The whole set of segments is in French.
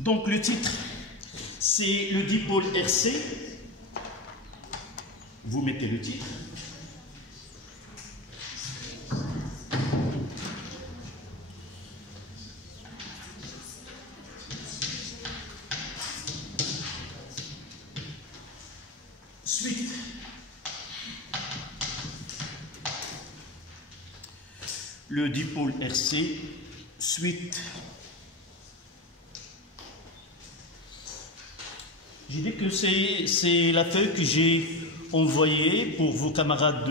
Donc le titre, c'est le dipôle RC. Vous mettez le titre. Suite. Le dipôle RC, suite. J'ai dit que c'est la feuille que j'ai envoyée pour vos camarades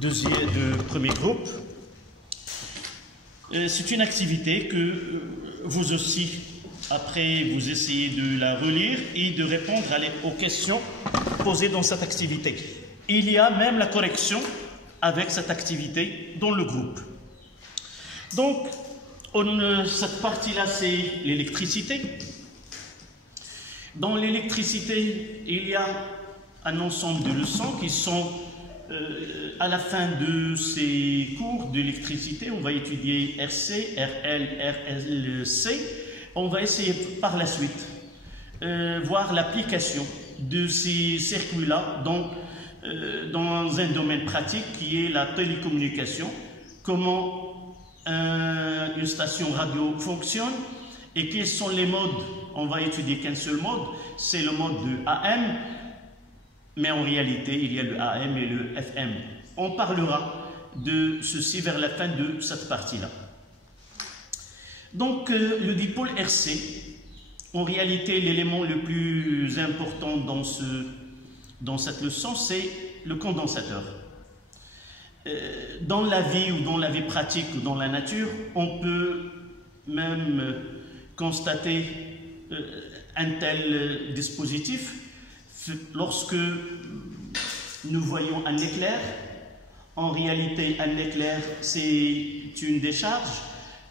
de premier groupe. C'est une activité que vous aussi, après, vous essayez de la relire et de répondre aux questions posées dans cette activité. Il y a même la correction avec cette activité dans le groupe. Donc, cette partie-là, c'est l'électricité. Dans l'électricité, il y a un ensemble de leçons qui sont à la fin de ces cours d'électricité. On va étudier RC, RL, RLC. On va essayer par la suite voir l'application de ces circuits-là dans un domaine pratique qui est la télécommunication, comment une station radio fonctionne et quels sont les modes. On va étudier qu'un seul mode, c'est le mode de AM, mais en réalité, il y a le AM et le FM. On parlera de ceci vers la fin de cette partie-là. Donc, le dipôle RC, en réalité, l'élément le plus important dans cette leçon, c'est le condensateur. Dans la vie ou dans la vie pratique ou dans la nature, on peut même constater un tel dispositif lorsque nous voyons un éclair. En réalité, un éclair, c'est une décharge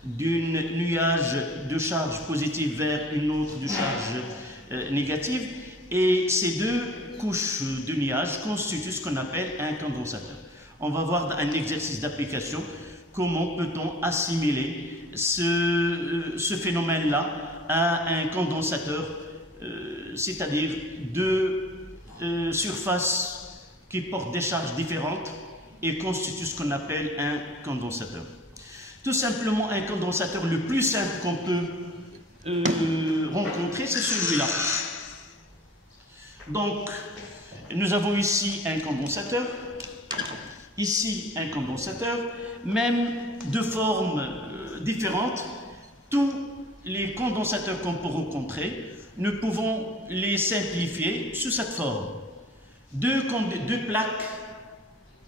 d'un nuage de charge positive vers une autre de charge négative, et ces deux couches de nuages constituent ce qu'on appelle un condensateur. On va voir un exercice d'application, comment peut-on assimiler ce phénomène-là à un condensateur, c'est-à-dire deux surfaces qui portent des charges différentes et constituent ce qu'on appelle un condensateur. Tout simplement, un condensateur le plus simple qu'on peut rencontrer, c'est celui-là. Donc, nous avons ici un condensateur, ici un condensateur, même de formes différentes. Tous les condensateurs qu'on peut rencontrer, nous pouvons les simplifier sous cette forme. Deux plaques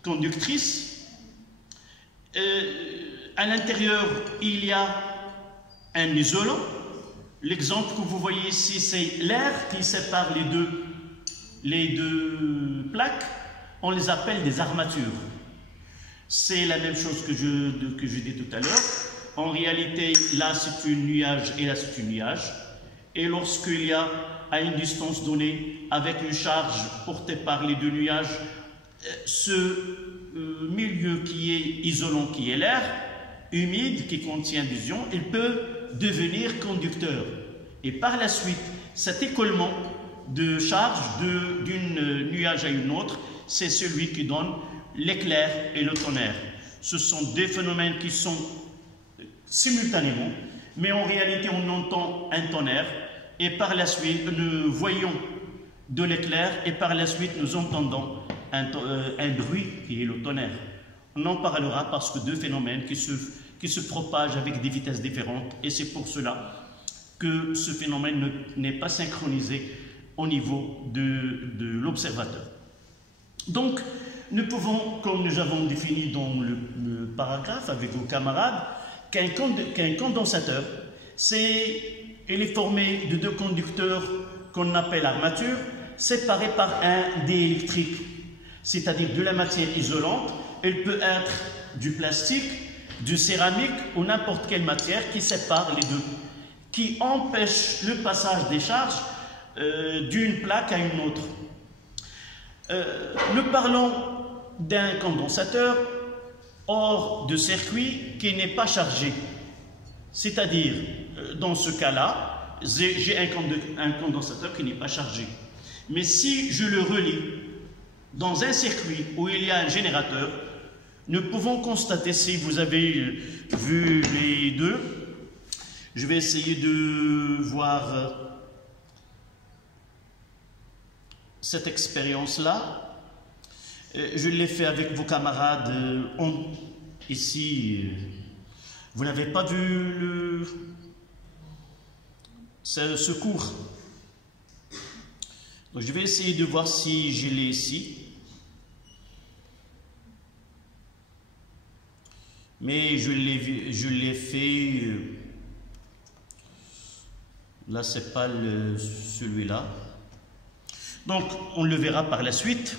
conductrices. À l'intérieur, il y a un isolant. L'exemple que vous voyez ici, c'est l'air qui sépare les deux plaques. On les appelle des armatures. C'est la même chose que je dis tout à l'heure. En réalité, là, c'est un nuage et là, c'est un nuage. Et lorsqu'il y a, à une distance donnée, avec une charge portée par les deux nuages, ce milieu qui est isolant, qui est l'air, humide, qui contient des ions, il peut devenir conducteur. Et par la suite, cet écoulement de charge d'un nuage à une autre, c'est celui qui donne l'éclair et le tonnerre. Ce sont des phénomènes qui sont simultanément, mais en réalité, on entend un tonnerre, et par la suite, nous voyons de l'éclair, et par la suite, nous entendons un bruit qui est le tonnerre. On en parlera parce que deux phénomènes qui se propagent avec des vitesses différentes, et c'est pour cela que ce phénomène n'est pas synchronisé au niveau de l'observateur. Donc, nous pouvons, comme nous avons défini dans le paragraphe avec vos camarades, qu'un condensateur, il est formé de deux conducteurs qu'on appelle armature, séparés par un diélectrique, c'est-à-dire de la matière isolante. Elle peut être du plastique, du céramique ou n'importe quelle matière qui sépare les deux, qui empêche le passage des charges d'une plaque à une autre. Nous parlons d'un condensateur hors de circuit qui n'est pas chargé. C'est-à-dire, dans ce cas-là, j'ai un condensateur qui n'est pas chargé. Mais si je le relie dans un circuit où il y a un générateur, nous pouvons constater, si vous avez vu les deux, je vais essayer de voir cette expérience-là. Je l'ai fait avec vos camarades ici. Vous n'avez pas vu ce cours. Donc je vais essayer de voir si je l'ai ici. Mais je l'ai fait. Là, c'est pas celui-là. Donc, on le verra par la suite.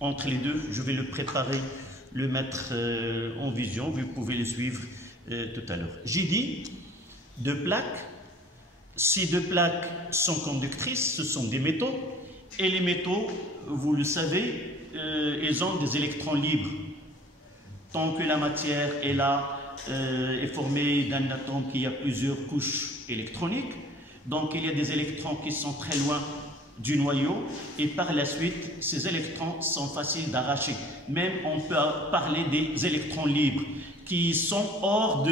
Entre les deux, je vais le préparer, le mettre en vision. Vous pouvez le suivre tout à l'heure. J'ai dit deux plaques. Ces deux plaques sont conductrices, ce sont des métaux. Et les métaux, vous le savez, ils ont des électrons libres. Tant que la matière est là, est formée d'un atome qui a plusieurs couches électroniques. Donc il y a des électrons qui sont très loin du noyau et par la suite, ces électrons sont faciles d'arracher. Même on peut parler des électrons libres qui sont hors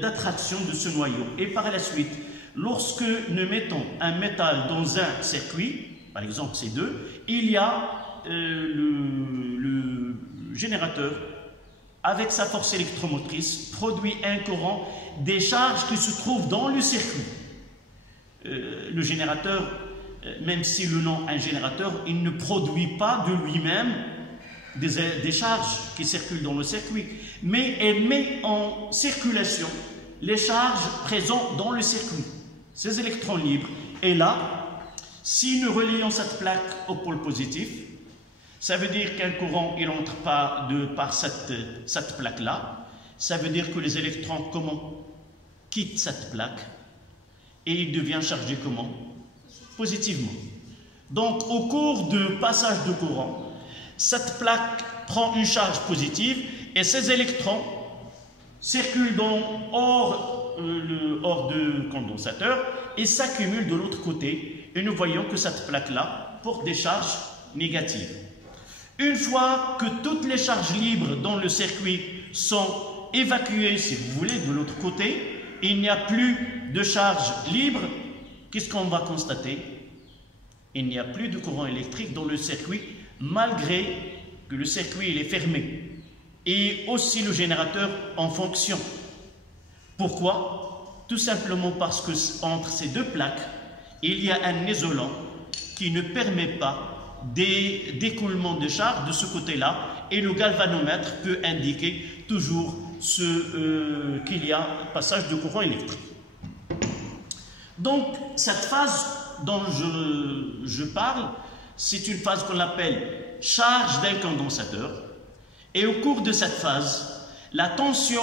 d'attraction de ce noyau. Et par la suite, lorsque nous mettons un métal dans un circuit, par exemple ces deux, il y a le générateur avec sa force électromotrice produit un courant des charges qui se trouvent dans le circuit. Le générateur, même si le nom est un générateur, il ne produit pas de lui-même des charges qui circulent dans le circuit, mais elle met en circulation les charges présentes dans le circuit, ces électrons libres. Et là, si nous relions cette plaque au pôle positif, ça veut dire qu'un courant, il n'entre pas par cette plaque-là. Ça veut dire que les électrons, quittent cette plaque et il devient chargé comment? Positivement. Donc, au cours du passage de courant, cette plaque prend une charge positive et ces électrons circulent hors du condensateur et s'accumulent de l'autre côté. Et nous voyons que cette plaque-là porte des charges négatives. Une fois que toutes les charges libres dans le circuit sont évacuées, si vous voulez, de l'autre côté, il n'y a plus de charge libre. Qu'est-ce qu'on va constater? Il n'y a plus de courant électrique dans le circuit, malgré que le circuit il est fermé. Et aussi le générateur en fonction. Pourquoi? Tout simplement parce que entre ces deux plaques, il y a un isolant qui ne permet pas d'écoulement de charge de ce côté-là et le galvanomètre peut indiquer toujours qu'il y a passage de courant électrique. Donc, cette phase dont je parle, c'est une phase qu'on appelle charge d'un condensateur. Et au cours de cette phase, la tension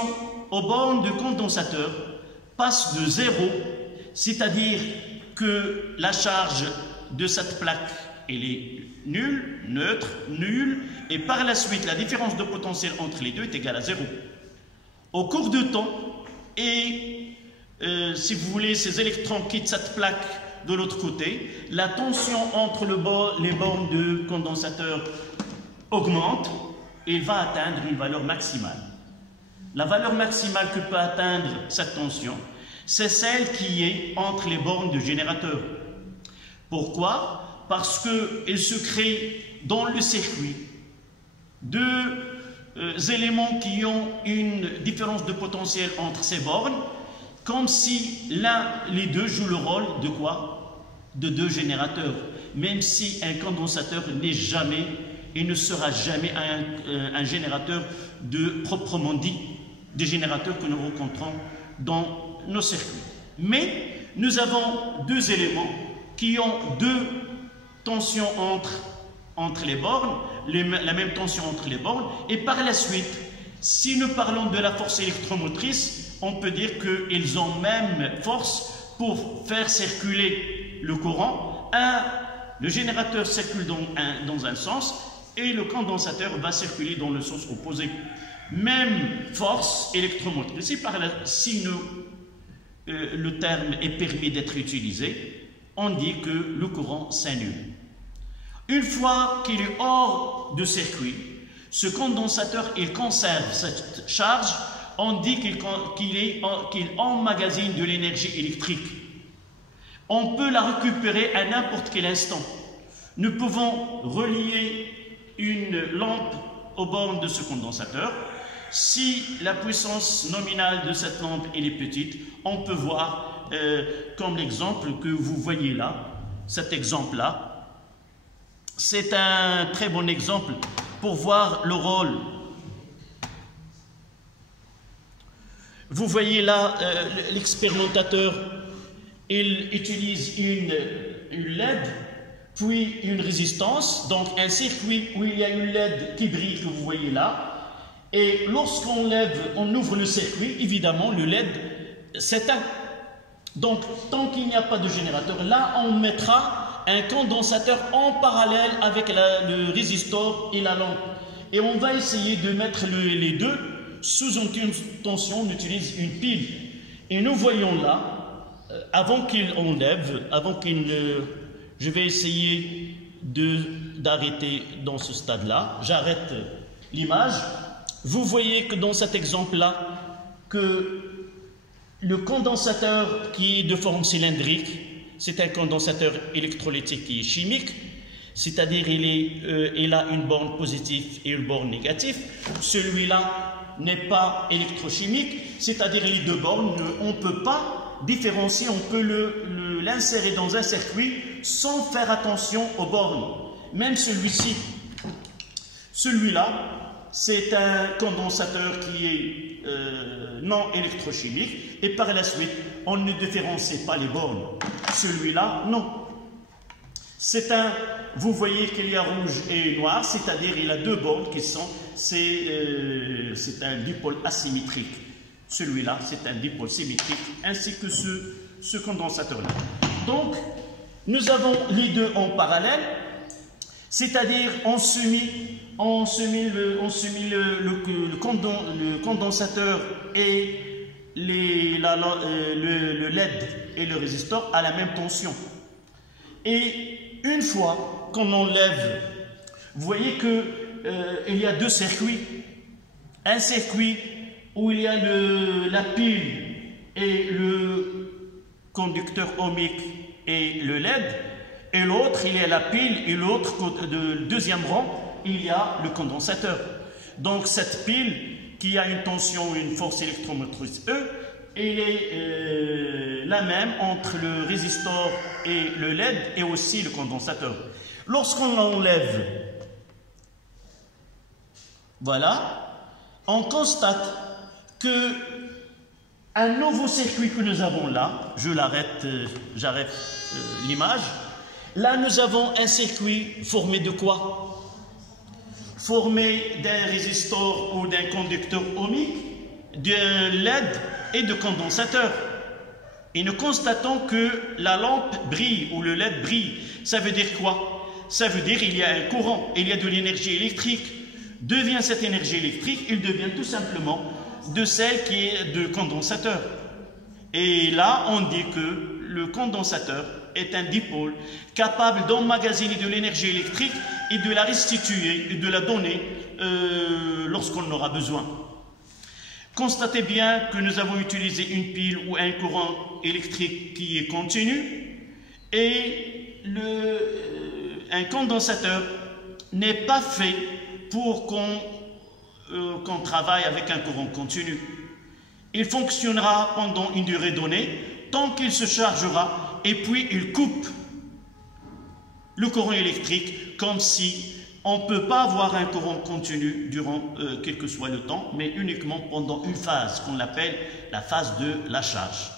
aux bornes de condensateur passe de 0, c'est-à-dire que la charge de cette plaque, elle est nulle, neutre, nulle, et par la suite, la différence de potentiel entre les deux est égale à 0. Au cours du temps, et si vous voulez, ces électrons quittent cette plaque de l'autre côté, la tension entre les bornes de condensateur augmente et va atteindre une valeur maximale. La valeur maximale que peut atteindre cette tension, c'est celle qui est entre les bornes du générateur. Pourquoi? Parce qu'il se crée dans le circuit deux éléments qui ont une différence de potentiel entre ces bornes, comme si les deux jouent le rôle de quoi? De deux générateurs. Même si un condensateur n'est jamais et ne sera jamais un générateur proprement dit, des générateurs que nous rencontrons dans nos circuits. Mais nous avons deux éléments qui ont deux tensions entre les bornes, la même tension entre les bornes, et par la suite, si nous parlons de la force électromotrice, on peut dire qu'ils ont même force pour faire circuler le courant. Le générateur circule dans un sens et le condensateur va circuler dans le sens opposé. Même force électromotrice. Si nous le terme est permis d'être utilisé, on dit que le courant s'annule. Une fois qu'il est hors de circuit, ce condensateur, il conserve cette charge, on dit qu'il emmagasine de l'énergie électrique. On peut la récupérer à n'importe quel instant. Nous pouvons relier une lampe aux bornes de ce condensateur. Si la puissance nominale de cette lampe est petite, on peut voir, comme l'exemple que vous voyez là, cet exemple-là, c'est un très bon exemple pour voir le rôle. Vous voyez là, l'expérimentateur, il utilise une LED, puis une résistance, donc un circuit où il y a une LED qui brille, que vous voyez là. Et lorsqu'on ouvre le circuit, évidemment, le LED s'éteint. Donc, tant qu'il n'y a pas de générateur, là, on mettra un condensateur en parallèle avec le résistor et la lampe. Et on va essayer de mettre les deux sous une tension, on utilise une pile. Et nous voyons là, avant qu'il enlève, je vais essayer d'arrêter dans ce stade-là. J'arrête l'image. Vous voyez que dans cet exemple-là, que le condensateur qui est de forme cylindrique, c'est un condensateur électrolytique qui est chimique, c'est-à-dire il a une borne positive et une borne négative. Celui-là n'est pas électrochimique, c'est-à-dire les deux bornes, on ne peut pas différencier, on peut l'insérer dans un circuit sans faire attention aux bornes. Même celui-ci, celui-là, c'est un condensateur qui est non électrochimique et par la suite, on ne différencie pas les bornes. Celui-là, non. Vous voyez qu'il y a rouge et noir, c'est-à-dire il a deux bornes qui sont, c'est un dipôle asymétrique. Celui-là, c'est un dipôle symétrique, ainsi que ce condensateur-là. Donc, nous avons les deux en parallèle, c'est-à-dire on se met le condensateur et le LED et le résistor à la même tension. Et une fois qu'on enlève, vous voyez qu'il y a deux circuits. Un circuit où il y a la pile et le conducteur ohmique et le LED, et l'autre, il y a la pile, et l'autre, le deuxième rang, il y a le condensateur. Donc cette pile qui a une tension, une force électromotrice E, elle est la même entre le résistor et le LED et aussi le condensateur. Lorsqu'on l'enlève, voilà, on constate que un nouveau circuit que nous avons là, j'arrête l'image, là nous avons un circuit formé de quoi? Formé d'un résistor ou d'un conducteur ohmique, d'un LED et de condensateur. Et nous constatons que la lampe brille ou le LED brille. Ça veut dire quoi? Ça veut dire qu'il y a un courant, il y a de l'énergie électrique. Devient cette énergie électrique, il devient tout simplement de celle qui est de condensateur. Et là, on dit que le condensateur est un dipôle capable d'emmagasiner de l'énergie électrique et de la restituer et de la donner lorsqu'on en aura besoin. Constatez bien que nous avons utilisé une pile ou un courant électrique qui est continu et un condensateur n'est pas fait pour qu'on travaille avec un courant continu. Il fonctionnera pendant une durée donnée tant qu'il se chargera et puis il coupe le courant électrique comme si on ne peut pas avoir un courant continu durant quel que soit le temps, mais uniquement pendant une phase qu'on appelle la phase de la charge.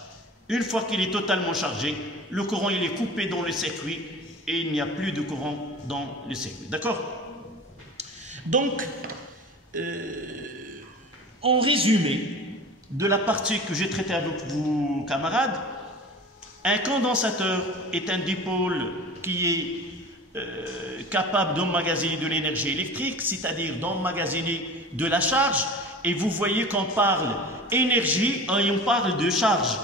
Une fois qu'il est totalement chargé, le courant il est coupé dans le circuit et il n'y a plus de courant dans le circuit. D'accord? Donc, en résumé de la partie que j'ai traitée avec vous, camarades, un condensateur est un dipôle qui est capable d'emmagasiner de l'énergie électrique, c'est-à-dire d'emmagasiner de la charge. Et vous voyez qu'on parle énergie et on parle de charge.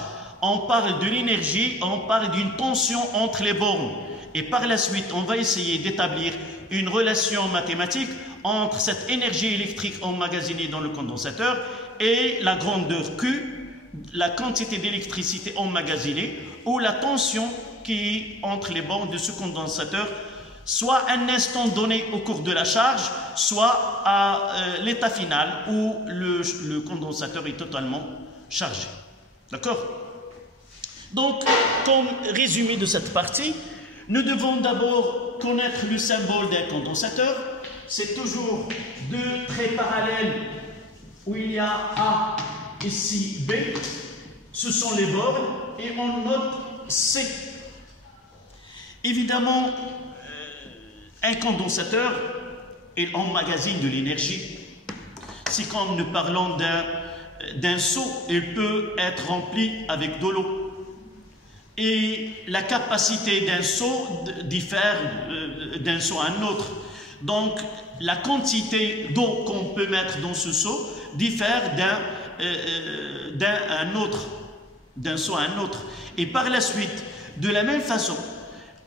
on parle de l'énergie, on parle d'une tension entre les bornes. Et par la suite, on va essayer d'établir une relation mathématique entre cette énergie électrique emmagasinée dans le condensateur et la grandeur Q, la quantité d'électricité emmagasinée, ou la tension qui est entre les bornes de ce condensateur, soit à un instant donné au cours de la charge, soit à l'état final où le condensateur est totalement chargé. D'accord? Donc, comme résumé de cette partie, nous devons d'abord connaître le symbole d'un condensateur. C'est toujours deux traits parallèles où il y a A, ici B. Ce sont les bornes et on note C. Évidemment, un condensateur, il emmagasine de l'énergie. Si quand nous parlons d'un seau, il peut être rempli avec de l'eau. Et la capacité d'un seau diffère d'un seau à un autre. Donc, la quantité d'eau qu'on peut mettre dans ce seau diffère d'un seau à un autre. Et par la suite, de la même façon,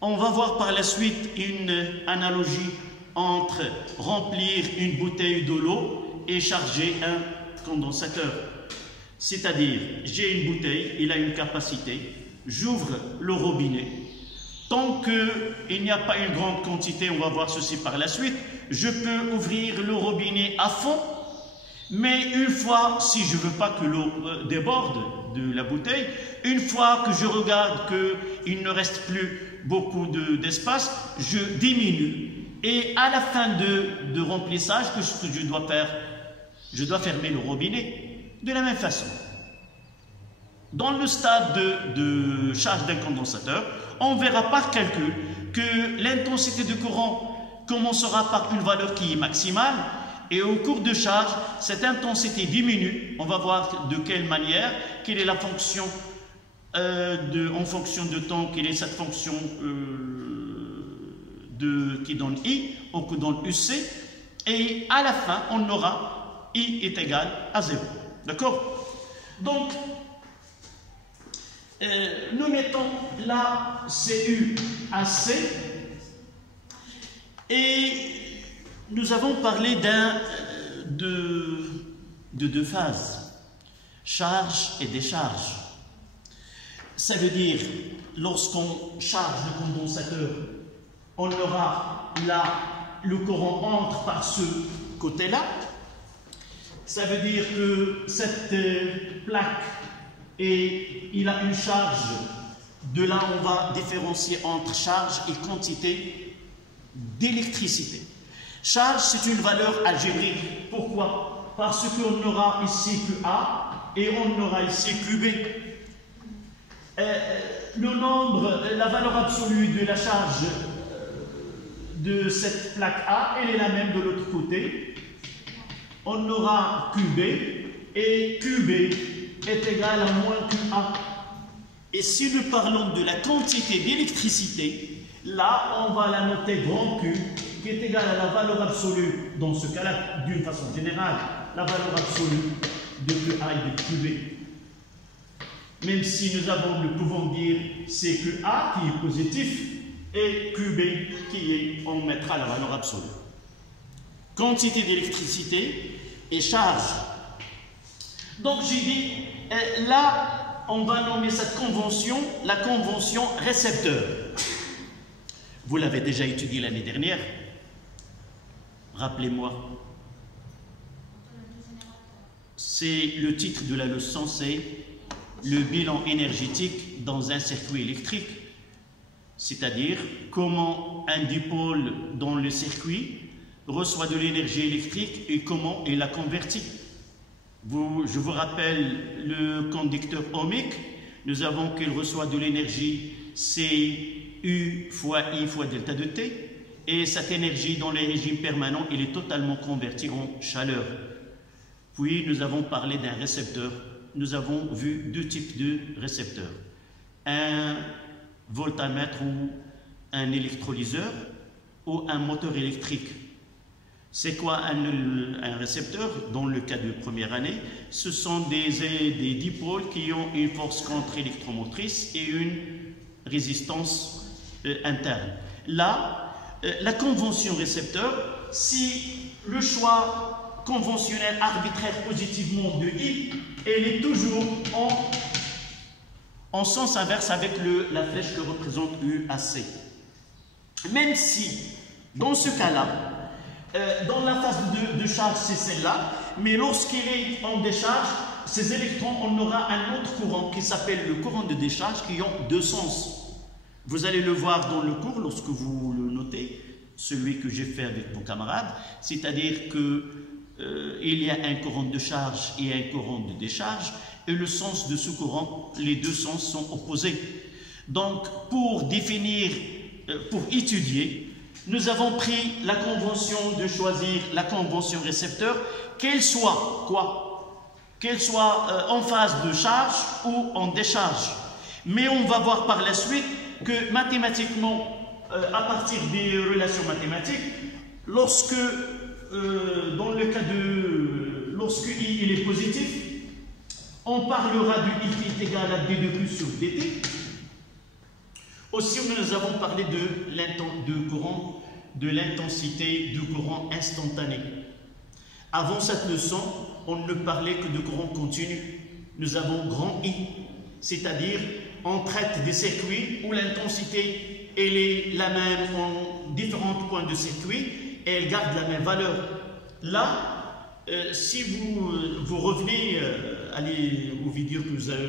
on va voir par la suite une analogie entre remplir une bouteille de l'eau et charger un condensateur. C'est-à-dire, j'ai une bouteille, il a une capacité, j'ouvre le robinet. Tant qu'il n'y a pas une grande quantité, on va voir ceci par la suite, je peux ouvrir le robinet à fond, mais une fois, si je ne veux pas que l'eau déborde de la bouteille, une fois que je regarde qu'il ne reste plus beaucoup d'espace, je diminue. Et à la fin de remplissage, ce que je dois faire, je dois fermer le robinet de la même façon. Dans le stade de charge d'un condensateur, on verra par calcul que l'intensité de courant commencera par une valeur qui est maximale et au cours de charge, cette intensité diminue. On va voir de quelle manière, quelle est la fonction en fonction de temps, quelle est cette fonction qui donne I ou qui donne UC. Et à la fin, on aura I est égal à 0. D'accord? Donc, nous mettons la CU à C et nous avons parlé de deux phases, charge et décharge. Ça veut dire, lorsqu'on charge le condensateur, on aura là, le courant entre par ce côté-là. Ça veut dire que cette plaque, et il a une charge. De là, on va différencier entre charge et quantité d'électricité. Charge, c'est une valeur algébrique. Pourquoi? Parce qu'on aura ici QA et on aura ici QB. Le nombre, la valeur absolue de la charge de cette plaque A, elle est la même de l'autre côté. On aura QB et QB est égal à moins QA. Et si nous parlons de la quantité d'électricité, là, on va la noter grand Q, qui est égal à la valeur absolue, dans ce cas-là, d'une façon générale, la valeur absolue de QA et de QB. Même si nous pouvons dire c'est QA qui est positif et QB qui est, on mettra la valeur absolue. Quantité d'électricité et charge. Donc j'ai dit, là, on va nommer cette convention la convention récepteur. Vous l'avez déjà étudiée l'année dernière. Rappelez-moi. C'est le titre de la leçon, c'est le bilan énergétique dans un circuit électrique. C'est-à-dire comment un dipôle dans le circuit reçoit de l'énergie électrique et comment il la convertit. Je vous rappelle le conducteur ohmique, nous avons qu'il reçoit de l'énergie CU fois I fois delta de T, et cette énergie dans les régimes permanents, elle est totalement convertie en chaleur. Puis nous avons parlé d'un récepteur. Nous avons vu deux types de récepteurs. Un voltamètre ou un électrolyseur ou un moteur électrique. C'est quoi un récepteur? Dans le cas de première année, ce sont des dipôles qui ont une force contre-électromotrice et une résistance interne. Là, la convention récepteur, si le choix conventionnel arbitraire positivement de I, elle est toujours en sens inverse avec la flèche que représente UAC. Même si, dans ce cas-là, dans la phase de charge, c'est celle-là, mais lorsqu'il est en décharge, ces électrons, on aura un autre courant qui s'appelle le courant de décharge qui ont deux sens. Vous allez le voir dans le cours lorsque vous le notez, celui que j'ai fait avec vos camarades, c'est-à-dire qu'il y a un courant de charge et un courant de décharge, et le sens de ce courant, les deux sens sont opposés. Donc, pour définir, pour étudier, nous avons pris la convention de choisir la convention récepteur, qu'elle soit quoi? Qu'elle soit en phase de charge ou en décharge. Mais on va voir par la suite que mathématiquement, à partir des relations mathématiques, lorsque, dans le cas de, lorsque I il est positif, on parlera de I qui est égal à D de plus sur dt. Aussi, nous avons parlé de l'intensité du courant instantané. Avant cette leçon, on ne parlait que de courant continu. Nous avons grand I, c'est-à-dire on traite des circuits où l'intensité elle est la même en différents points de circuit et elle garde la même valeur. Là, si vous revenez aux vidéos que vous avez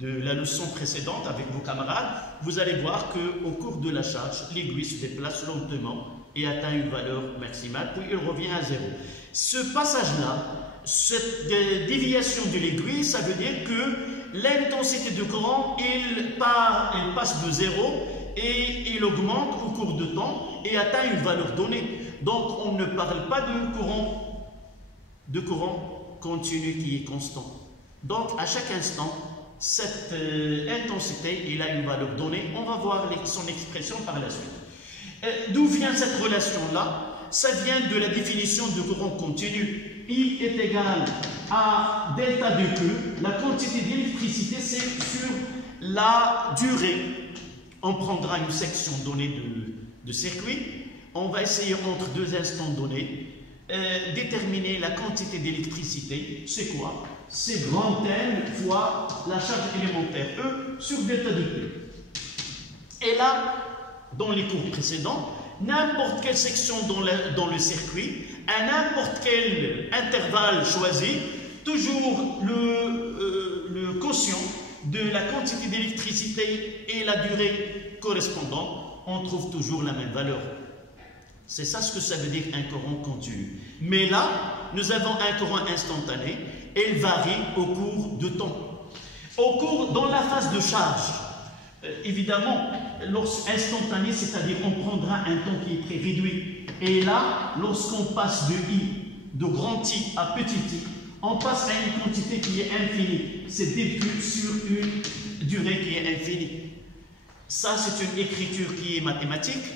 de la leçon précédente avec vos camarades, vous allez voir qu'au cours de la charge, l'aiguille se déplace lentement et atteint une valeur maximale, puis il revient à zéro. Ce passage-là, cette déviation de l'aiguille, ça veut dire que l'intensité de courant, elle passe de zéro et il augmente au cours de temps et atteint une valeur donnée. Donc on ne parle pas de courant continu qui est constant. Donc à chaque instant, cette intensité, il a une valeur donnée. On va voir son expression par la suite. D'où vient cette relation-là? Ça vient de la définition de courant continu. I est égal à delta de Q. La quantité d'électricité, c'est sur la durée. On prendra une section donnée de circuit. On va essayer entre deux instants donnés déterminer la quantité d'électricité. C'est quoi? C'est grand N fois la charge élémentaire E sur delta de Q. Et là, dans les cours précédents, n'importe quelle section dans le circuit, à n'importe quel intervalle choisi, toujours le quotient de la quantité d'électricité et la durée correspondante, on trouve toujours la même valeur. C'est ça ce que ça veut dire un courant continu. Mais là, nous avons un courant instantané, elle varie au cours de temps. Dans la phase de charge, évidemment, instantané, c'est-à-dire on prendra un temps qui est très réduit. Et là, lorsqu'on passe de I, de grand I à petit I, on passe à une quantité qui est infinie. C'est dQ sur une durée qui est infinie. Ça, c'est une écriture qui est mathématique.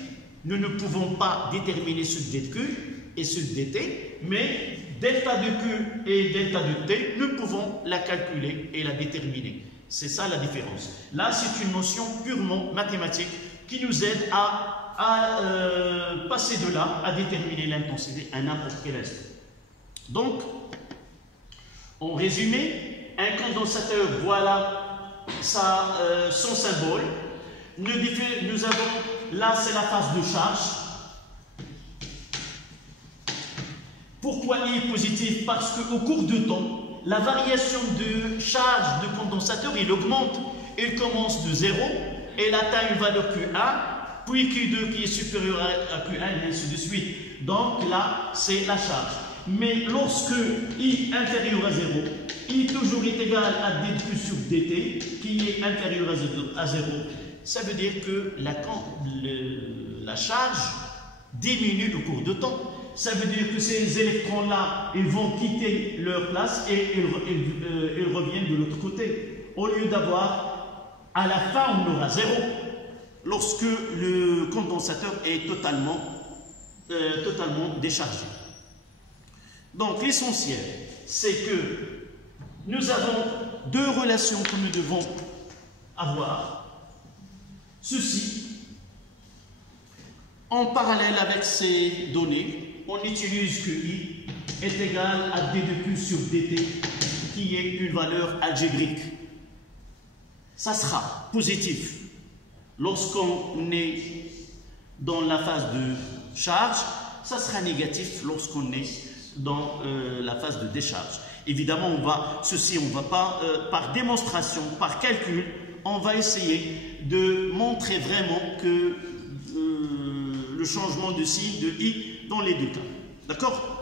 Nous ne pouvons pas déterminer ce dQ et ce dt, mais delta de Q et delta de T, nous pouvons la calculer et la déterminer. C'est ça la différence. Là, c'est une notion purement mathématique qui nous aide à passer de là à déterminer l'intensité à n'importe quel instant. Donc, en résumé, un condensateur, voilà son symbole. Nous avons, là c'est la phase de charge. Pourquoi il est positif? Parce qu'au cours de temps, la variation de charge de condensateur, il augmente. Il commence de 0, il atteint une valeur Q1, puis Q2 qui est supérieur à Q1, et ainsi de suite. Donc là, c'est la charge. Mais lorsque I inférieur à 0, I toujours est égal à dQ sur dt, qui est inférieur à 0, ça veut dire que la charge diminue au cours de temps. Ça veut dire que ces électrons-là, ils vont quitter leur place et ils reviennent de l'autre côté. Au lieu d'avoir, à la fin, on aura 0 lorsque le condensateur est totalement totalement déchargé. Donc l'essentiel, c'est que nous avons deux relations que nous devons avoir. Ceci, en parallèle avec ces données, on utilise que I est égal à d de Q sur dt, qui est une valeur algébrique. Ça sera positif lorsqu'on est dans la phase de charge, ça sera négatif lorsqu'on est dans la phase de décharge. Évidemment, on va pas, par démonstration, par calcul, on va essayer de montrer vraiment que le changement de signe de I dans les deux cas. D'accord?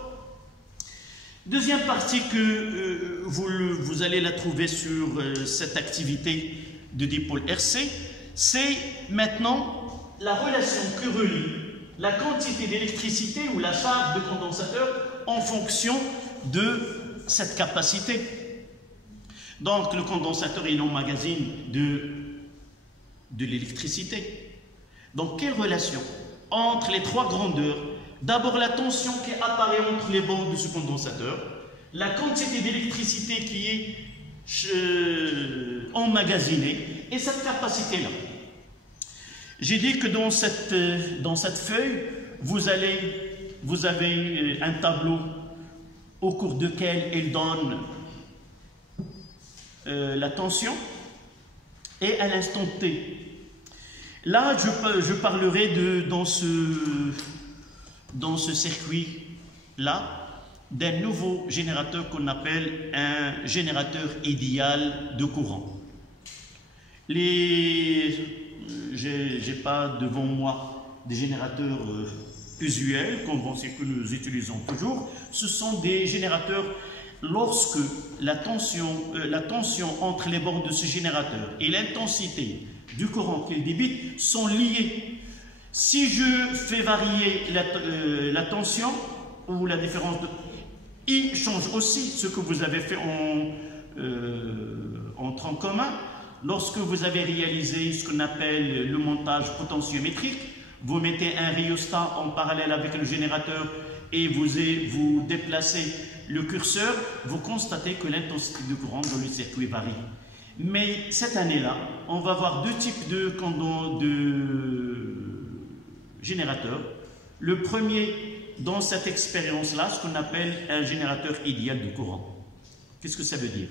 Deuxième partie que vous allez la trouver sur cette activité de dipôle RC, c'est maintenant la relation que relie la quantité d'électricité ou la charge de condensateur en fonction de cette capacité. Donc le condensateur il emmagasine de l'électricité. Donc quelle relation entre les trois grandeurs? D'abord la tension qui apparaît entre les bords de ce condensateur, la quantité d'électricité qui est emmagasinée et cette capacité-là. J'ai dit que dans cette feuille, vous avez un tableau au cours duquel il donne la tension et à l'instant T. Là, je parlerai dans ce circuit-là d'un nouveau générateur qu'on appelle un générateur idéal de courant. Je n'ai pas devant moi des générateurs usuels, conventionnels que nous utilisons toujours. Ce sont des générateurs lorsque la tension entre les bords de ce générateur et l'intensité du courant qu'il débite sont liés. Si je fais varier la tension ou la différence de I change aussi ce que vous avez fait en tronc commun. Lorsque vous avez réalisé ce qu'on appelle le montage potentiométrique, vous mettez un rhéostat en parallèle avec le générateur et vous déplacez le curseur, vous constatez que l'intensité du courant dans le circuit varie. Mais cette année-là, on va voir deux types de générateurs. Le premier, dans cette expérience-là, ce qu'on appelle un générateur idéal de courant. Qu'est-ce que ça veut dire?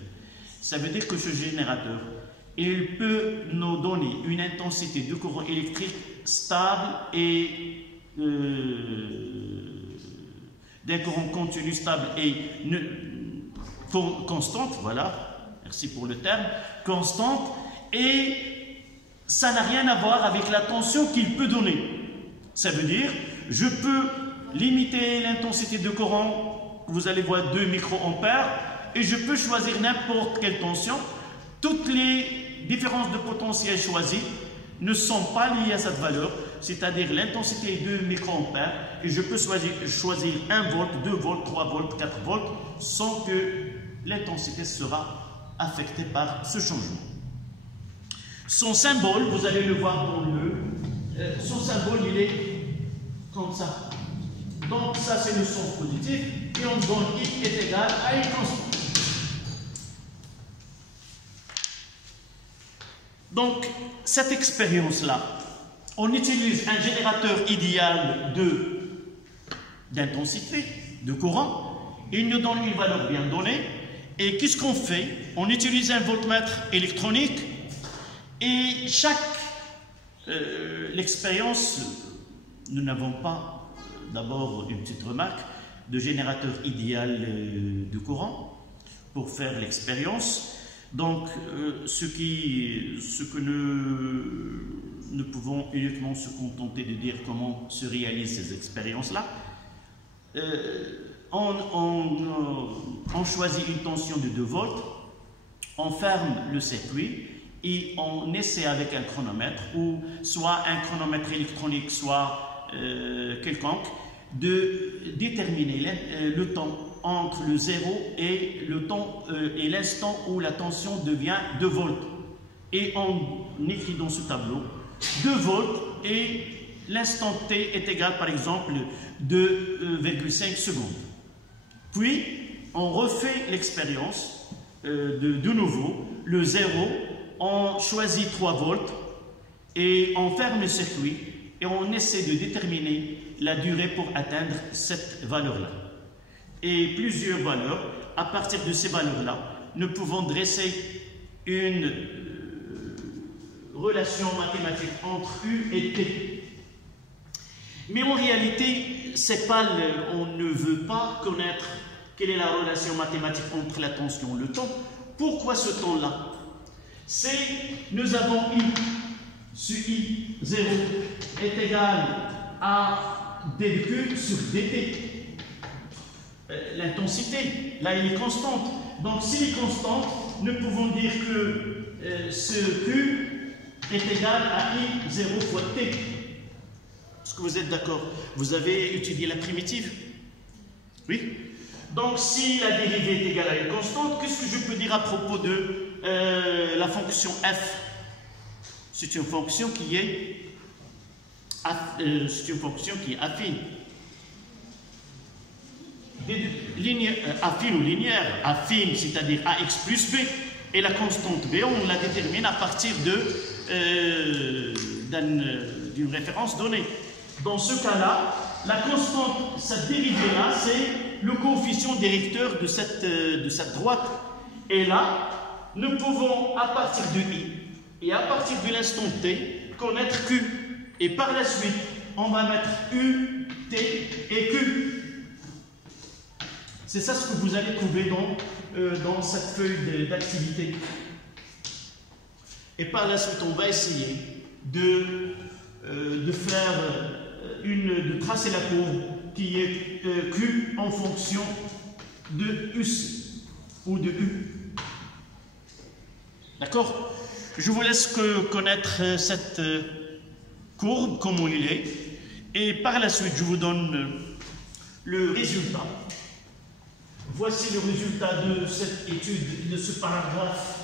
Ça veut dire que ce générateur, il peut nous donner une intensité de courant électrique stable et d'un courant continu stable et constante, voilà, merci pour le terme, constante, et ça n'a rien à voir avec la tension qu'il peut donner. Ça veut dire, je peux limiter l'intensité de courant, vous allez voir 2 microampères, et je peux choisir n'importe quelle tension. Toutes les différences de potentiel choisies ne sont pas liées à cette valeur, c'est-à-dire l'intensité est 2 microampères, et je peux choisir 1 volt, 2 volts, 3 volts, 4 volts, sans que l'intensité sera affectée par ce changement. Son symbole, vous allez le voir dans son symbole, il est comme ça. Donc ça c'est le sens positif, et on donne I est égal à une constante. Donc, cette expérience-là, on utilise un générateur idéal d'intensité, de courant, il nous donne une valeur bien donnée, et qu'est-ce qu'on fait? On utilise un voltmètre électronique, et l'expérience, nous n'avons pas, d'abord une petite remarque, de générateur idéal de courant pour faire l'expérience. Donc, ce que nous pouvons uniquement se contenter de dire comment se réalisent ces expériences-là. On choisit une tension de 2 volts, on ferme le circuit et on essaie avec un chronomètre, ou soit un chronomètre électronique, soit quelconque, de déterminer le temps entre le 0 et l'instant où la tension devient 2 volts. Et on écrit dans ce tableau 2 volts et l'instant t est égal par exemple 2,5 secondes. Puis, on refait l'expérience de nouveau, le 0, on choisit 3 volts et on ferme le circuit et on essaie de déterminer la durée pour atteindre cette valeur-là. Et plusieurs valeurs, à partir de ces valeurs-là, nous pouvons dresser une relation mathématique entre U et T. Mais en réalité, c'est pas on ne veut pas connaître quelle est la relation mathématique entre la tension et le temps. Pourquoi ce temps-là? C'est, nous avons I sur I0 est égal à dQ sur dt. L'intensité, là, elle est constante. Donc, s'il est constante, nous pouvons dire que ce Q est égal à I0 fois T. Est-ce que vous êtes d'accord? Vous avez étudié la primitive? Oui. Donc, si la dérivée est égale à une constante, qu'est-ce que je peux dire à propos de la fonction f? C'est une fonction qui est affine. Affine ou linéaire. Affine, c'est-à-dire ax plus b. Et la constante b, on la détermine à partir d'une référence donnée. Dans ce cas-là, la constante, cette dérivée-là, c'est le coefficient directeur de cette droite. Et là, nous pouvons, à partir de i et à partir de l'instant t, connaître q. Et par la suite, on va mettre u, t et q. C'est ça ce que vous allez trouver dans cette feuille d'activité. Et par la suite, on va essayer de tracer la courbe qui est Q en fonction de UC ou de U. D'accord? Je vous laisse connaître cette courbe, comment il est, et par la suite, je vous donne le résultat. Voici le résultat de cette étude, de ce paragraphe.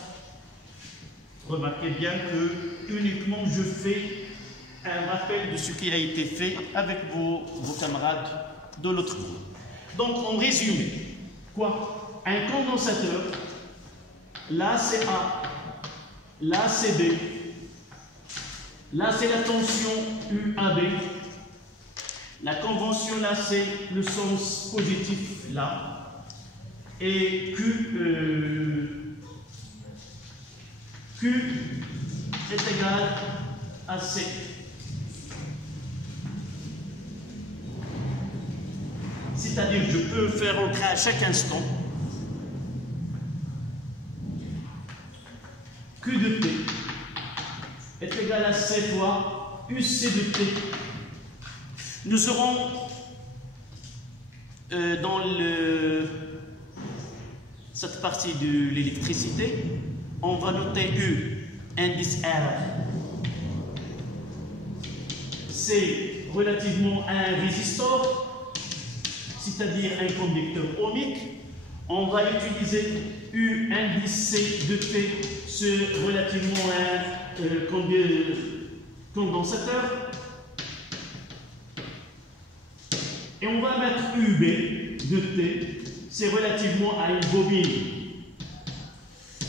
Remarquez bien que uniquement je fais un rappel de ce qui a été fait avec vos camarades de l'autre groupe. Donc, en résumé, quoi? Un condensateur, là c'est A, là c'est B, là c'est la tension UAB, la convention là c'est le sens positif là, et Q est égal à C. C'est-à-dire je peux faire entrer à chaque instant Q de T est égal à C fois UC de T. Nous serons dans cette partie de l'électricité, on va noter U, indice R. C'est relativement à un résistor, c'est-à-dire un conducteur ohmique. On va utiliser U, indice C de T, c'est relativement à un condensateur. Et on va mettre UB de T, c'est relativement à une bobine.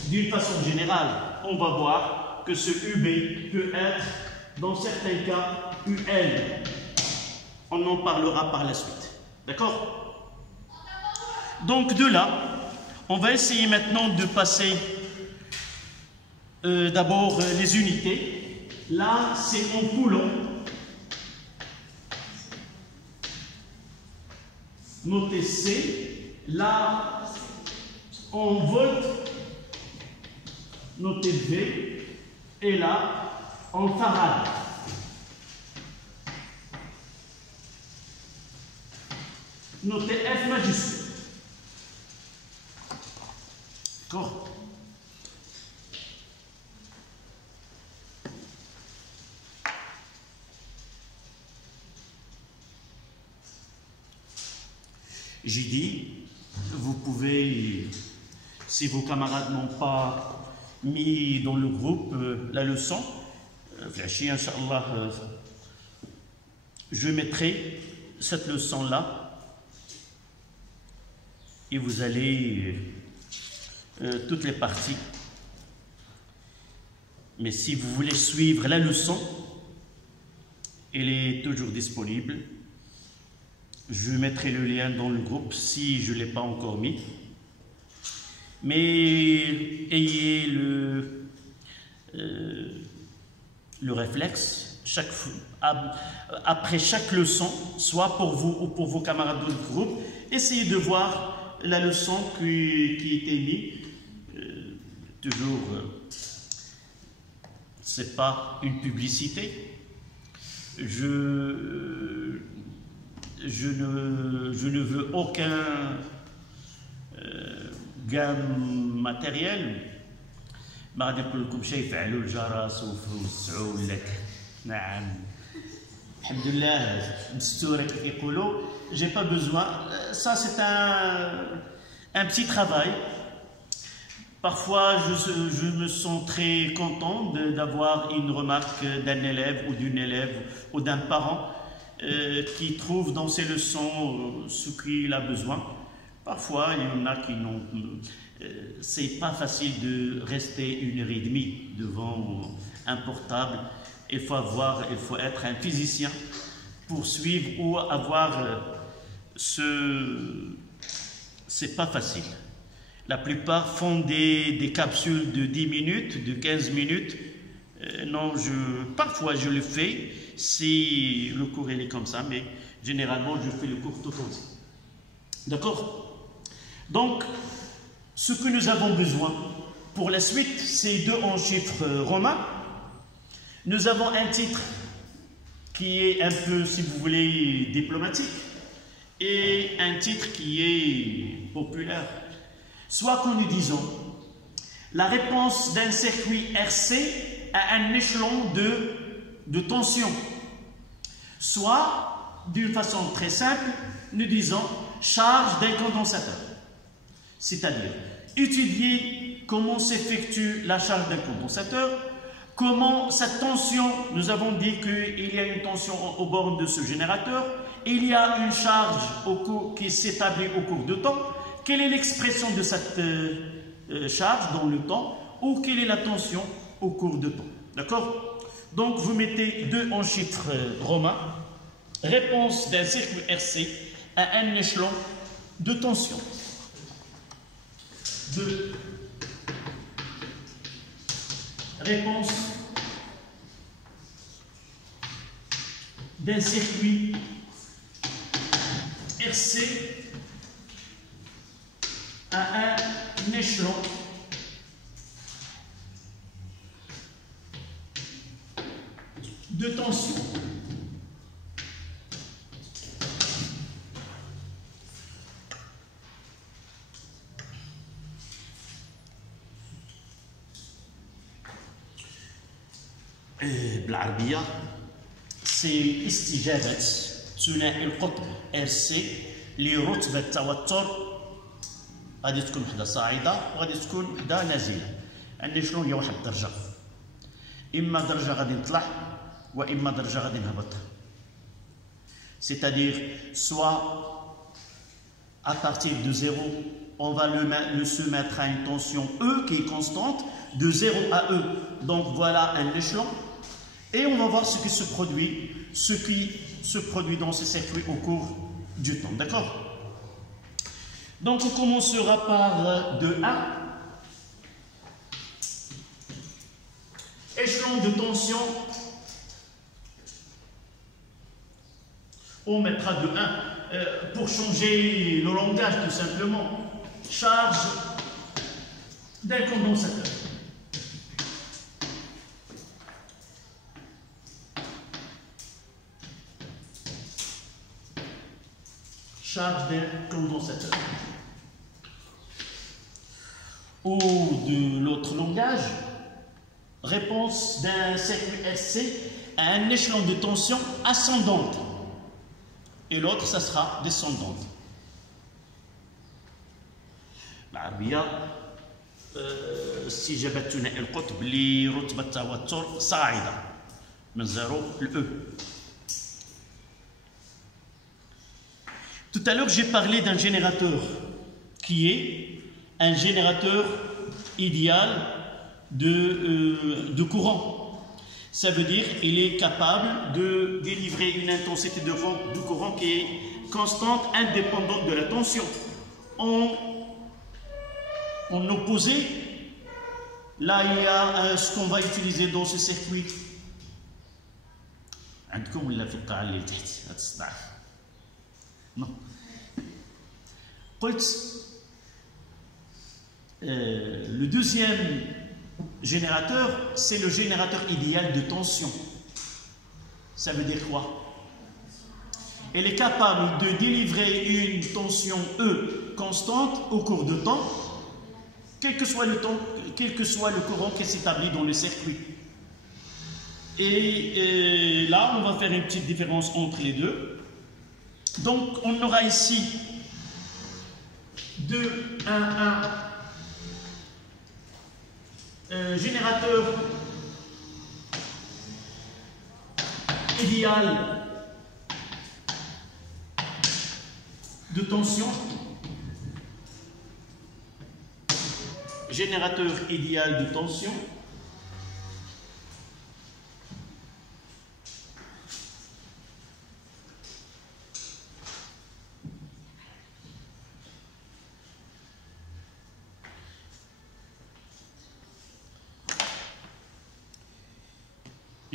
D'une façon générale, on va voir que ce UB peut être, dans certains cas, UL. On en parlera par la suite. D'accord? Donc de là, on va essayer maintenant de passer d'abord les unités. Là, c'est en coulomb. Notez C. Là, en volt. Notez V. Et là, en farad. Notez F majuscule. D'accord? J'ai dit, vous pouvez, si vos camarades n'ont pas mis dans le groupe la leçon, Inch'Allah, je mettrai cette leçon-là et vous allez toutes les parties. Mais si vous voulez suivre la leçon, elle est toujours disponible. Je mettrai le lien dans le groupe si je ne l'ai pas encore mis. Mais ayez le réflexe, après chaque leçon, soit pour vous ou pour vos camarades de groupe, essayez de voir la leçon qui était mise. Toujours, ce n'est pas une publicité. Je ne veux aucun gain matériel. ما غادي نقول لكم شيء فعلوا الجرس ووسعوا لك. نعم الحمد لله مستوره كيف يقولوا. J'ai pas besoin. Ça c'est un petit travail. Parfois je me sens très content d'avoir une remarque d'un élève ou d'une élève ou d'un parent qui trouve dans ses leçons ce qu'il a besoin. Parfois il y en a qui n'ont... c'est pas facile de rester 1h30 devant un portable. Il faut être un physicien pour suivre ou avoir c'est pas facile. La plupart font des capsules de 10 minutes, de 15 minutes. Non, parfois je le fais si le cours est comme ça, mais généralement je fais le cours tout entier. D'accord? Donc, ce que nous avons besoin pour la suite, c'est 2 en chiffres romains. Nous avons un titre qui est un peu, si vous voulez, diplomatique et un titre qui est populaire. Soit que nous disons la réponse d'un circuit RC à un échelon de tension. Soit, d'une façon très simple, nous disons charge d'un condensateur. C'est-à-dire, étudier comment s'effectue la charge d'un condensateur, comment cette tension, nous avons dit qu'il y a une tension aux bornes de ce générateur, il y a une charge qui s'établit au cours de temps, quelle est l'expression de cette charge dans le temps, ou quelle est la tension au cours de temps. D'accord? Donc, vous mettez 2 en chiffres romains, réponse d'un circuit RC à un échelon de tension. 2. Réponse d'un circuit RC à un échelon de tension. بالعربية سي استجابة ثنائي القطب RC لرتبة توتر غادي تكون وحدة صاعدة وغادي تكون وحدة نازلة. عندنا شنو هي واحد الدرجة، إما درجة غادي نطلع وإما درجة غادي نهبط. C'est-à-dire soit à partir de 0 on va se mettre à une tension E qui est constante de 0 à E. Donc voilà un échelon. Et on va voir ce qui se produit dans ce circuit au cours du temps. D'accord? Donc on commencera par de 1. Échelon de tension. On mettra de 1. Pour changer le langage tout simplement. Charge d'un condensateur. Charge d'un condensateur. Ou de l'autre langage, réponse d'un circuit RC à un échelon de tension ascendante. Et l'autre, ça sera descendante. العربية استجابة ثنائي القطب لرتبة توتر صاعدة من 0 ل E. Tout à l'heure, j'ai parlé d'un générateur qui est un générateur idéal de courant. Ça veut dire qu'il est capable de délivrer une intensité de courant qui est constante, indépendante de la tension. En opposé, là il y a ce qu'on va utiliser dans ce circuit. Non. Le deuxième générateur, c'est le générateur idéal de tension. Ça veut dire quoi? Elle est capable de délivrer une tension E constante au cours de temps, quel que soit le temps, quel que soit le courant qui s'établit dans le circuit. Et là, on va faire une petite différence entre les deux. Donc, on aura ici 2, 1, 1, générateur idéal de tension, générateur idéal de tension,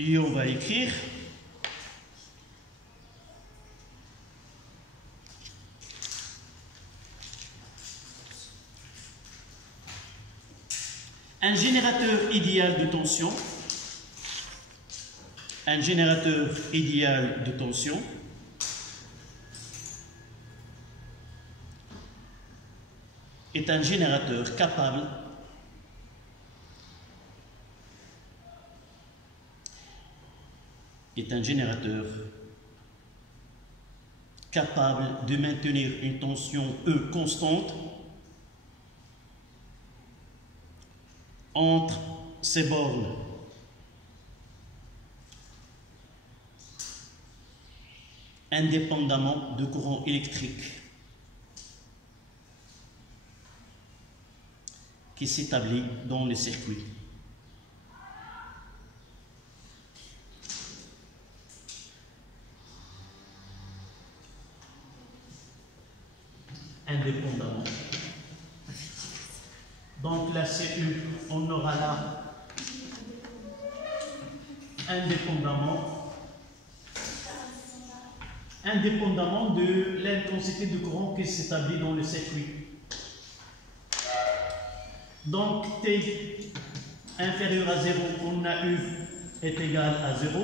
et on va écrire un générateur idéal de tension, un générateur idéal de tension est un générateur capable de maintenir une tension E constante entre ces bornes indépendamment de courant électrique qui s'établit dans le circuit. Indépendamment. Donc la CU, on aura là indépendamment de l'intensité de courant qui s'établit dans le circuit. Donc T inférieur à 0, on a U est égal à 0.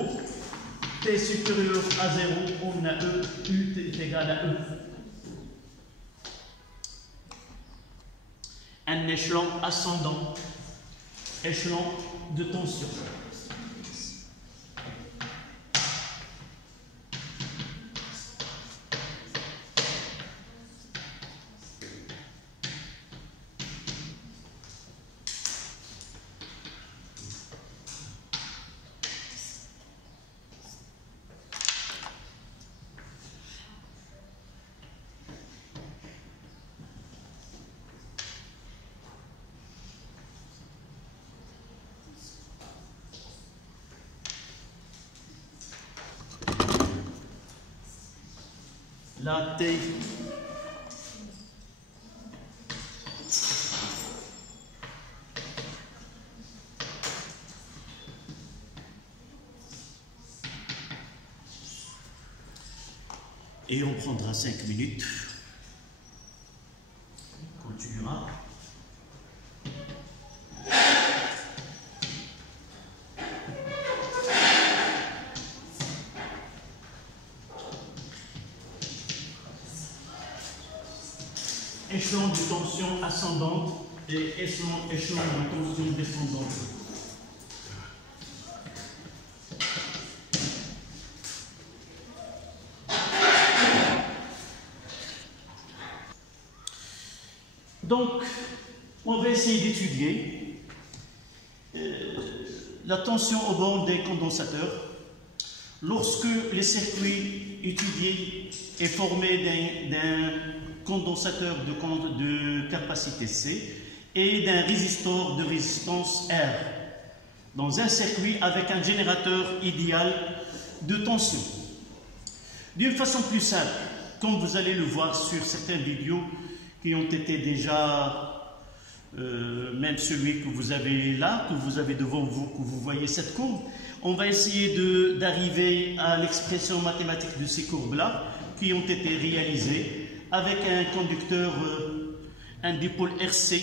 T supérieur à 0, on a E, U est égal à E. Un échelon ascendant, échelon de tension. La T et on prendra 5 minutes. On continuera. Échelon de tension ascendante et échelon de tension descendante. Donc, on va essayer d'étudier la tension au bord des condensateurs Lorsque les circuits étudiés est formé d'un condensateur de capacité C et d'un résistor de résistance R, dans un circuit avec un générateur idéal de tension. D'une façon plus simple, comme vous allez le voir sur certaines vidéos qui ont été déjà, même celui que vous avez là, que vous avez devant vous, que vous voyez cette courbe, on va essayer d'arriver à l'expression mathématique de ces courbes-là qui ont été réalisées avec un conducteur, un dipôle RC,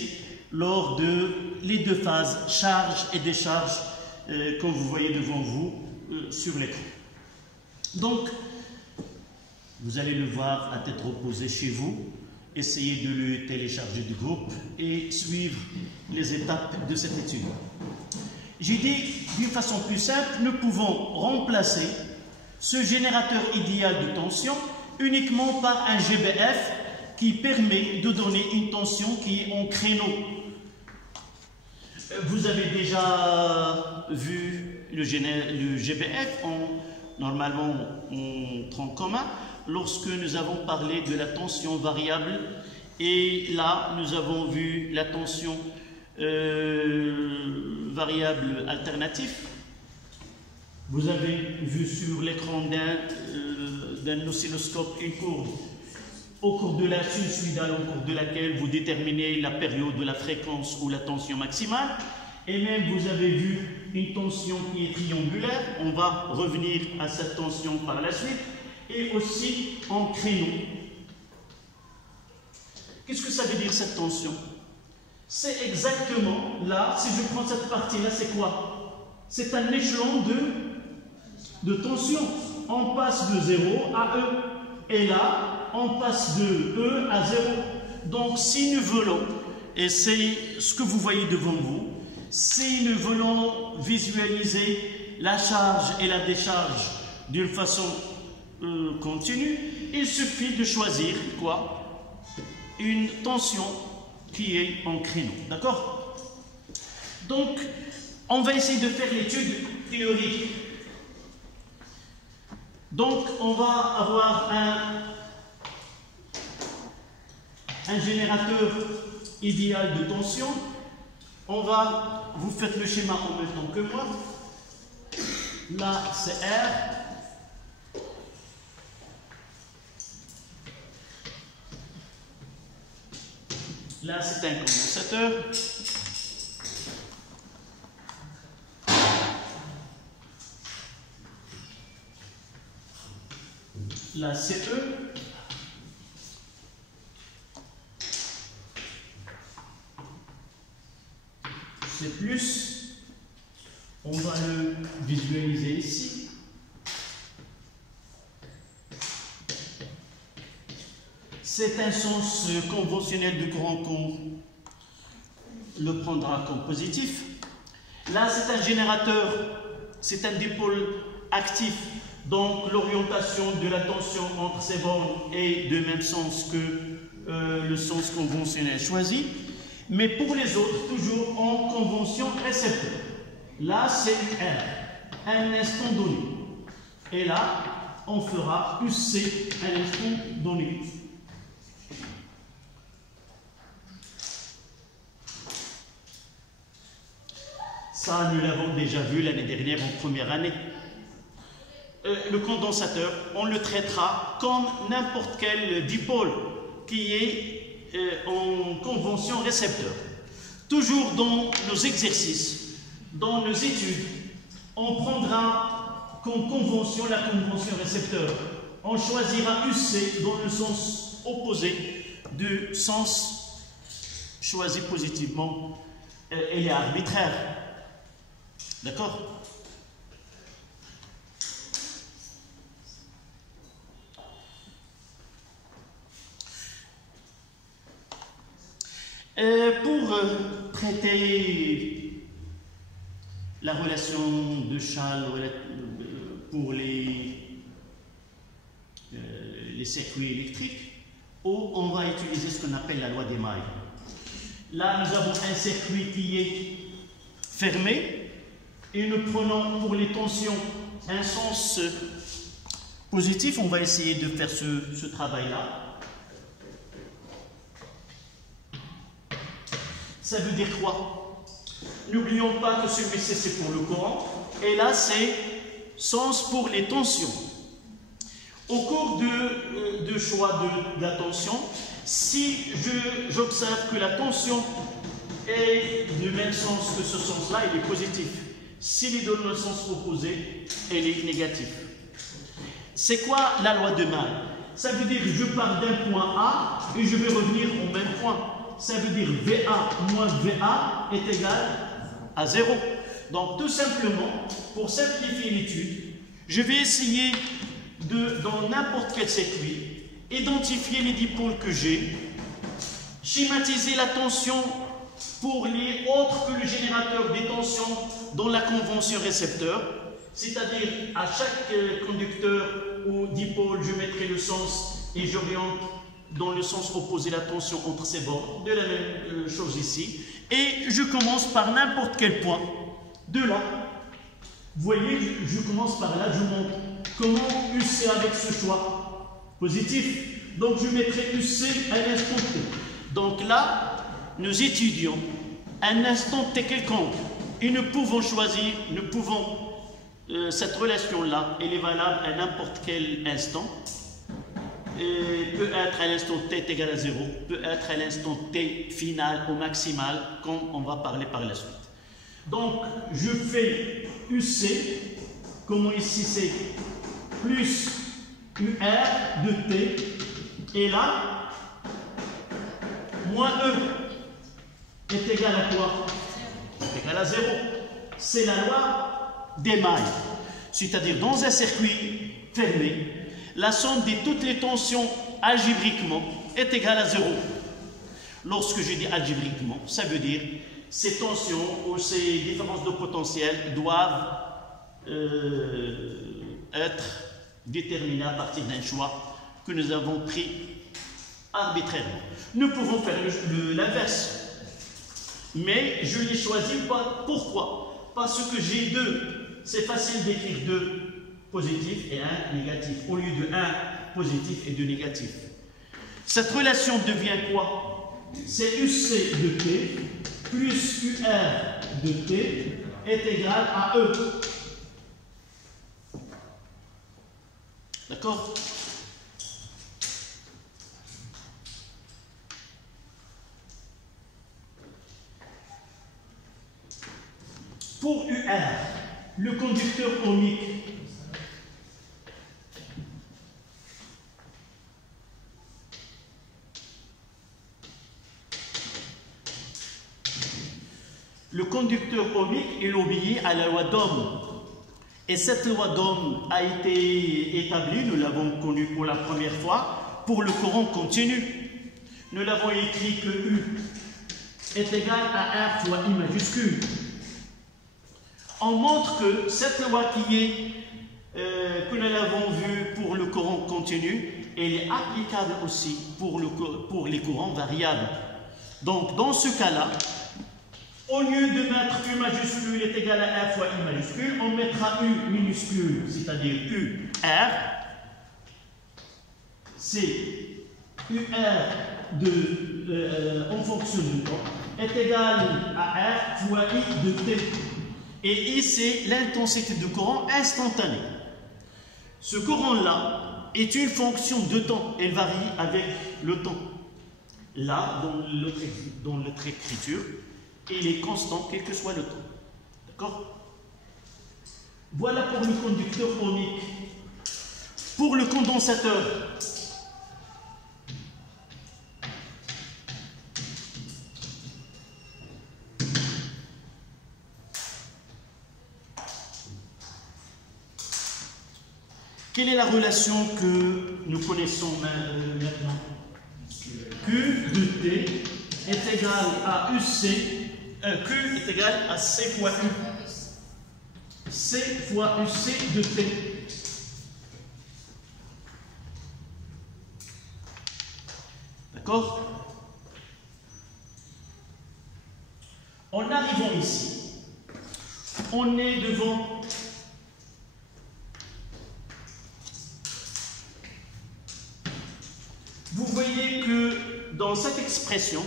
lors de les deux phases, charge et décharge, comme vous voyez devant vous sur l'écran. Donc, vous allez le voir à tête reposée chez vous. Essayez de le télécharger du groupe et suivre les étapes de cette étude. J'ai dit d'une façon plus simple, nous pouvons remplacer ce générateur idéal de tension uniquement par un GBF qui permet de donner une tension qui est en créneau. Vous avez déjà vu le GBF normalement en tronc commun lorsque nous avons parlé de la tension variable, et là nous avons vu la tension variable alternative. Vous avez vu sur l'écran d'un oscilloscope une courbe au cours de la sinusoïdale, au cours de laquelle vous déterminez la période de la fréquence ou la tension maximale. Et même vous avez vu une tension qui est triangulaire. On va revenir à cette tension par la suite. Et aussi en créneau. Qu'est-ce que ça veut dire cette tension? C'est exactement là, si je prends cette partie-là, c'est quoi? C'est un échelon de tension. On passe de 0 à E. Et là, on passe de E à 0. Donc, si nous voulons, et c'est ce que vous voyez devant vous, si nous voulons visualiser la charge et la décharge d'une façon continue, il suffit de choisir quoi? Une tension qui est en créneau. D'accord? Donc, on va essayer de faire l'étude théorique. Donc, on va avoir un générateur idéal de tension. Vous faites le schéma en même temps que moi. Là, c'est R. Là, c'est un condensateur. Là, c'est E. C'est plus. On va le visualiser ici. C'est un sens conventionnel de courant qu'on le prendra comme positif. Là, c'est un générateur, c'est un dipôle actif, donc l'orientation de la tension entre ces bornes est de même sens que le sens conventionnel choisi. Mais pour les autres, toujours en convention récepteur. Là, c'est R, un instant donné. Et là, on fera UC, un instant donné. Ça, nous l'avons déjà vu l'année dernière en première année. Le condensateur, on le traitera comme n'importe quel dipôle qui est en convention récepteur. Toujours dans nos exercices, dans nos études, on prendra comme convention la convention récepteur. On choisira UC dans le sens opposé du sens choisi positivement. Elle est arbitraire. D'accord? Pour traiter la relation de Charles pour les circuits électriques, on va utiliser ce qu'on appelle la loi des mailles. Là, nous avons un circuit qui est fermé et nous prenons pour les tensions un sens positif. On va essayer de faire ce travail-là. Ça veut dire quoi? N'oublions pas que celui-ci c'est pour le Coran, et là c'est sens pour les tensions. Au cours de choix de la tension, si j'observe que la tension est du même sens que ce sens-là, il est positif. S'il est dans le sens opposé, elle est négative. C'est quoi la loi de Malle? Ça veut dire que je pars d'un point A et je vais revenir au même point. Ça veut dire VA moins VA est égal à 0. Donc tout simplement, pour simplifier l'étude, je vais essayer dans n'importe quel circuit, identifier les dipôles que j'ai, schématiser la tension pour les autres que le générateur des tensions dans la convention récepteur, c'est-à-dire à chaque conducteur ou dipôle, je mettrai le sens et j'oriente dans le sens opposé la tension entre ces bords, de la même chose ici, et je commence par n'importe quel point, de là. Vous voyez, je commence par là, je montre comment UC avec ce choix positif. Donc je mettrai UC à l'instant T. Donc là, nous étudions un instant T quelconque et nous pouvons choisir, cette relation-là, elle est valable à n'importe quel instant. Et peut être à l'instant T est égal à 0, peut être à l'instant T final ou maximal, comme on va parler par la suite. Donc, je fais UC, comment ici c'est plus UR de T, et là, moins E est égal à quoi? Est égal à 0. C'est la loi des mailles. C'est-à-dire, dans un circuit fermé, la somme de toutes les tensions algébriquement est égale à 0. Lorsque je dis algébriquement, ça veut dire ces tensions ou ces différences de potentiel doivent être déterminées à partir d'un choix que nous avons pris arbitrairement. Nous pouvons faire l'inverse, mais je l'ai choisi pas. Pourquoi? Parce que j'ai deux. C'est facile d'écrire deux positifs et un négatif, au lieu de un positif et deux négatifs. Cette relation devient quoi? C'est UC de T plus UR de T est égal à E. D'accord? Pour UR, le conducteur ohmique, il obéit à la loi d'Ohm. Et cette loi d'Ohm a été établie, nous l'avons connue pour la première fois, pour le courant continu. Nous l'avons écrit que U est égal à R fois I majuscule. On montre que cette loi que nous l'avons vue pour le courant continu, elle est applicable aussi pour les courants variables. Donc, dans ce cas-là, au lieu de mettre U majuscule est égal à R fois I majuscule, on mettra U minuscule, c'est-à-dire U R. C'est UR en fonction du temps est égal à R fois I de T. Et I, c'est l'intensité de courant instantanée. Ce courant-là est une fonction de temps. Elle varie avec le temps. Là, dans notre écriture, il est constant, quel que soit le temps. D'accord? Voilà pour le conducteur ohmique. Pour le condensateur, quelle est la relation que nous connaissons maintenant? Q de T est égal à UC. Q est égal à C fois U. C fois UC de T. D'accord? En arrivant ici, on est devant vous voyez que dans cette expression,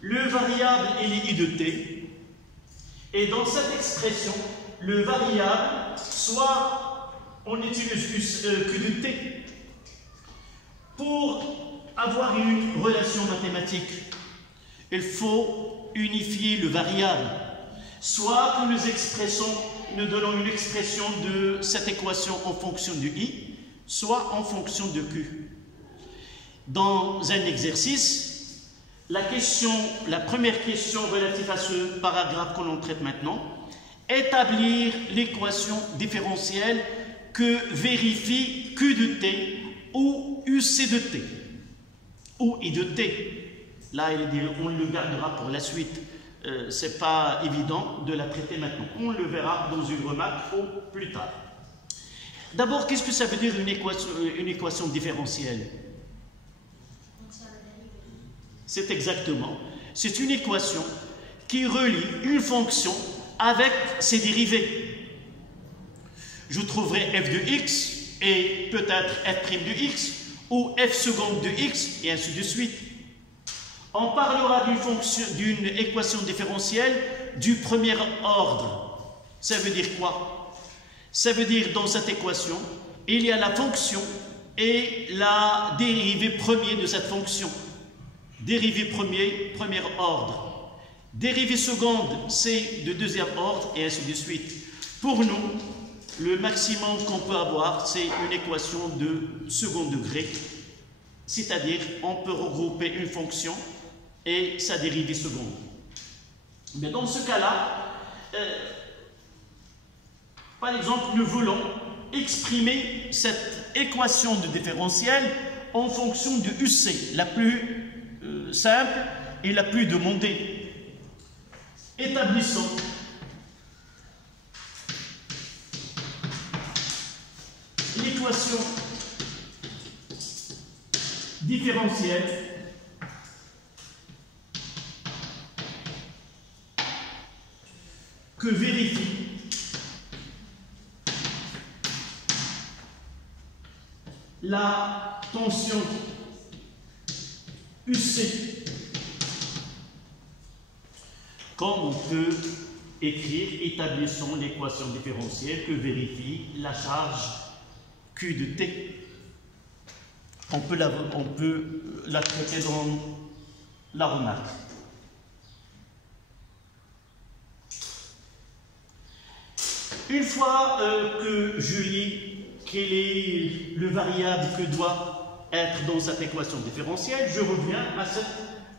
le variable est i de t, et dans cette expression, le variable, soit on utilise q de t. Pour avoir une relation mathématique, il faut unifier le variable. Soit que nous donnons une expression de cette équation en fonction de i, soit en fonction de q. Dans un exercice, la première question relative à ce paragraphe que l'on traite maintenant, établir l'équation différentielle que vérifie q de t ou uc de t, ou i de t. Là, on le gardera pour la suite. Ce n'est pas évident de la traiter maintenant. On le verra dans une remarque ou plus tard. D'abord, qu'est-ce que ça veut dire une équation différentielle? C'est exactement. C'est une équation qui relie une fonction avec ses dérivés. Je trouverai f de x et peut-être f' de x ou f seconde de x et ainsi de suite. On parlera d'une équation différentielle du premier ordre. Ça veut dire quoi? Ça veut dire dans cette équation, il y a la fonction et la dérivée première de cette fonction. Dérivée premier ordre. Dérivée seconde, c'est de deuxième ordre et ainsi de suite. Pour nous, le maximum qu'on peut avoir, c'est une équation de second degré. C'est-à-dire, on peut regrouper une fonction et sa dérivée seconde. Mais dans ce cas-là, par exemple, nous voulons exprimer cette équation de différentiel en fonction de UC, la plus simple et la plus demandée. Établissons l'équation différentielle que vérifie la tension UC. Comme on peut écrire, établissons l'équation différentielle que vérifie la charge Q de T. On peut la traiter dans la remarque. Une fois que je lis quel est le variable que doit être dans cette équation différentielle, je reviens à cette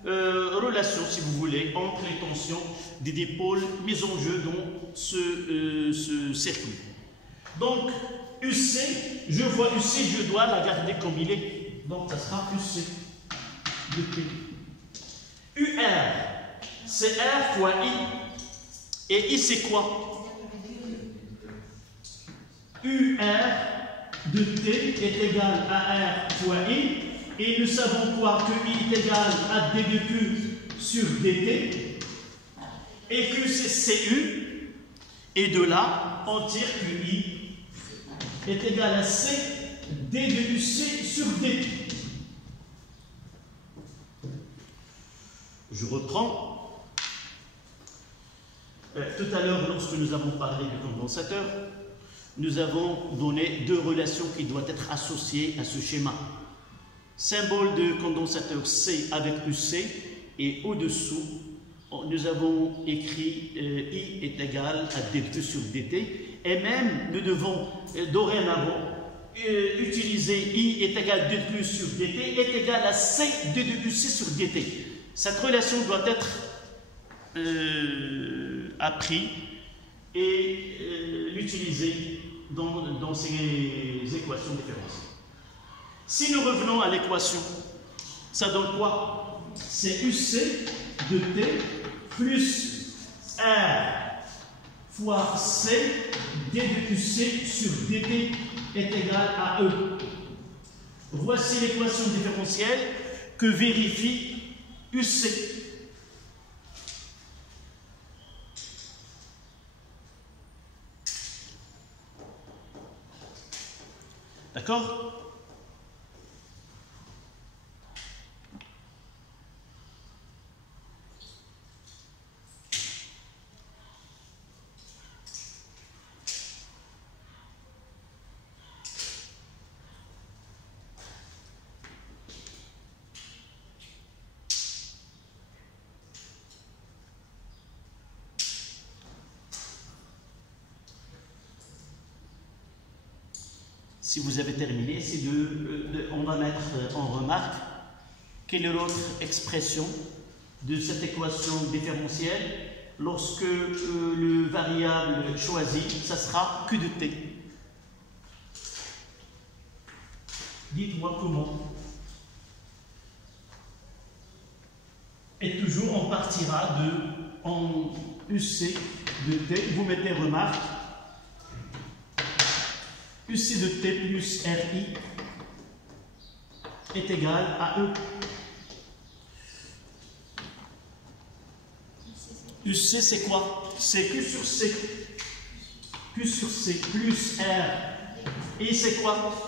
relation, si vous voulez, entre les tensions des dipôles mises en jeu dans ce circuit. Donc, UC, je vois UC, je dois la garder comme il est. Donc, ça sera UC de P. UR, c'est R fois I. Et I, c'est quoi? UR de T est égal à R fois I. Et nous savons quoi? Que I est égal à D de Q sur DT. Et Q, c'est CU. Et de là, on tire que I est égal à C, D de UC sur DT. Je reprends. Tout à l'heure, lorsque nous avons parlé du condensateur, nous avons donné deux relations qui doivent être associées à ce schéma. Symbole de condensateur C avec UC, et au-dessous, nous avons écrit I est égal à D2 sur DT, et même nous devons dorénavant utiliser I est égal à D2 sur DT est égal à C D de UC sur DT. Cette relation doit être apprise et l'utiliser dans ces équations différentielles. Si nous revenons à l'équation, ça donne quoi? C'est UC de T plus R fois C D de UC sur DT est égal à E. Voici l'équation différentielle que vérifie UC. D'accord? si vous avez terminé, c'est on va mettre en remarque quelle est l'autre expression de cette équation différentielle lorsque le variable choisi, ça sera Q de t. Dites-moi comment. Et toujours on partira en UC de t, vous mettez remarque, UC de t plus RI est égal à E. UC c'est quoi? C'est Q sur C. Q sur C plus R. Et c'est quoi?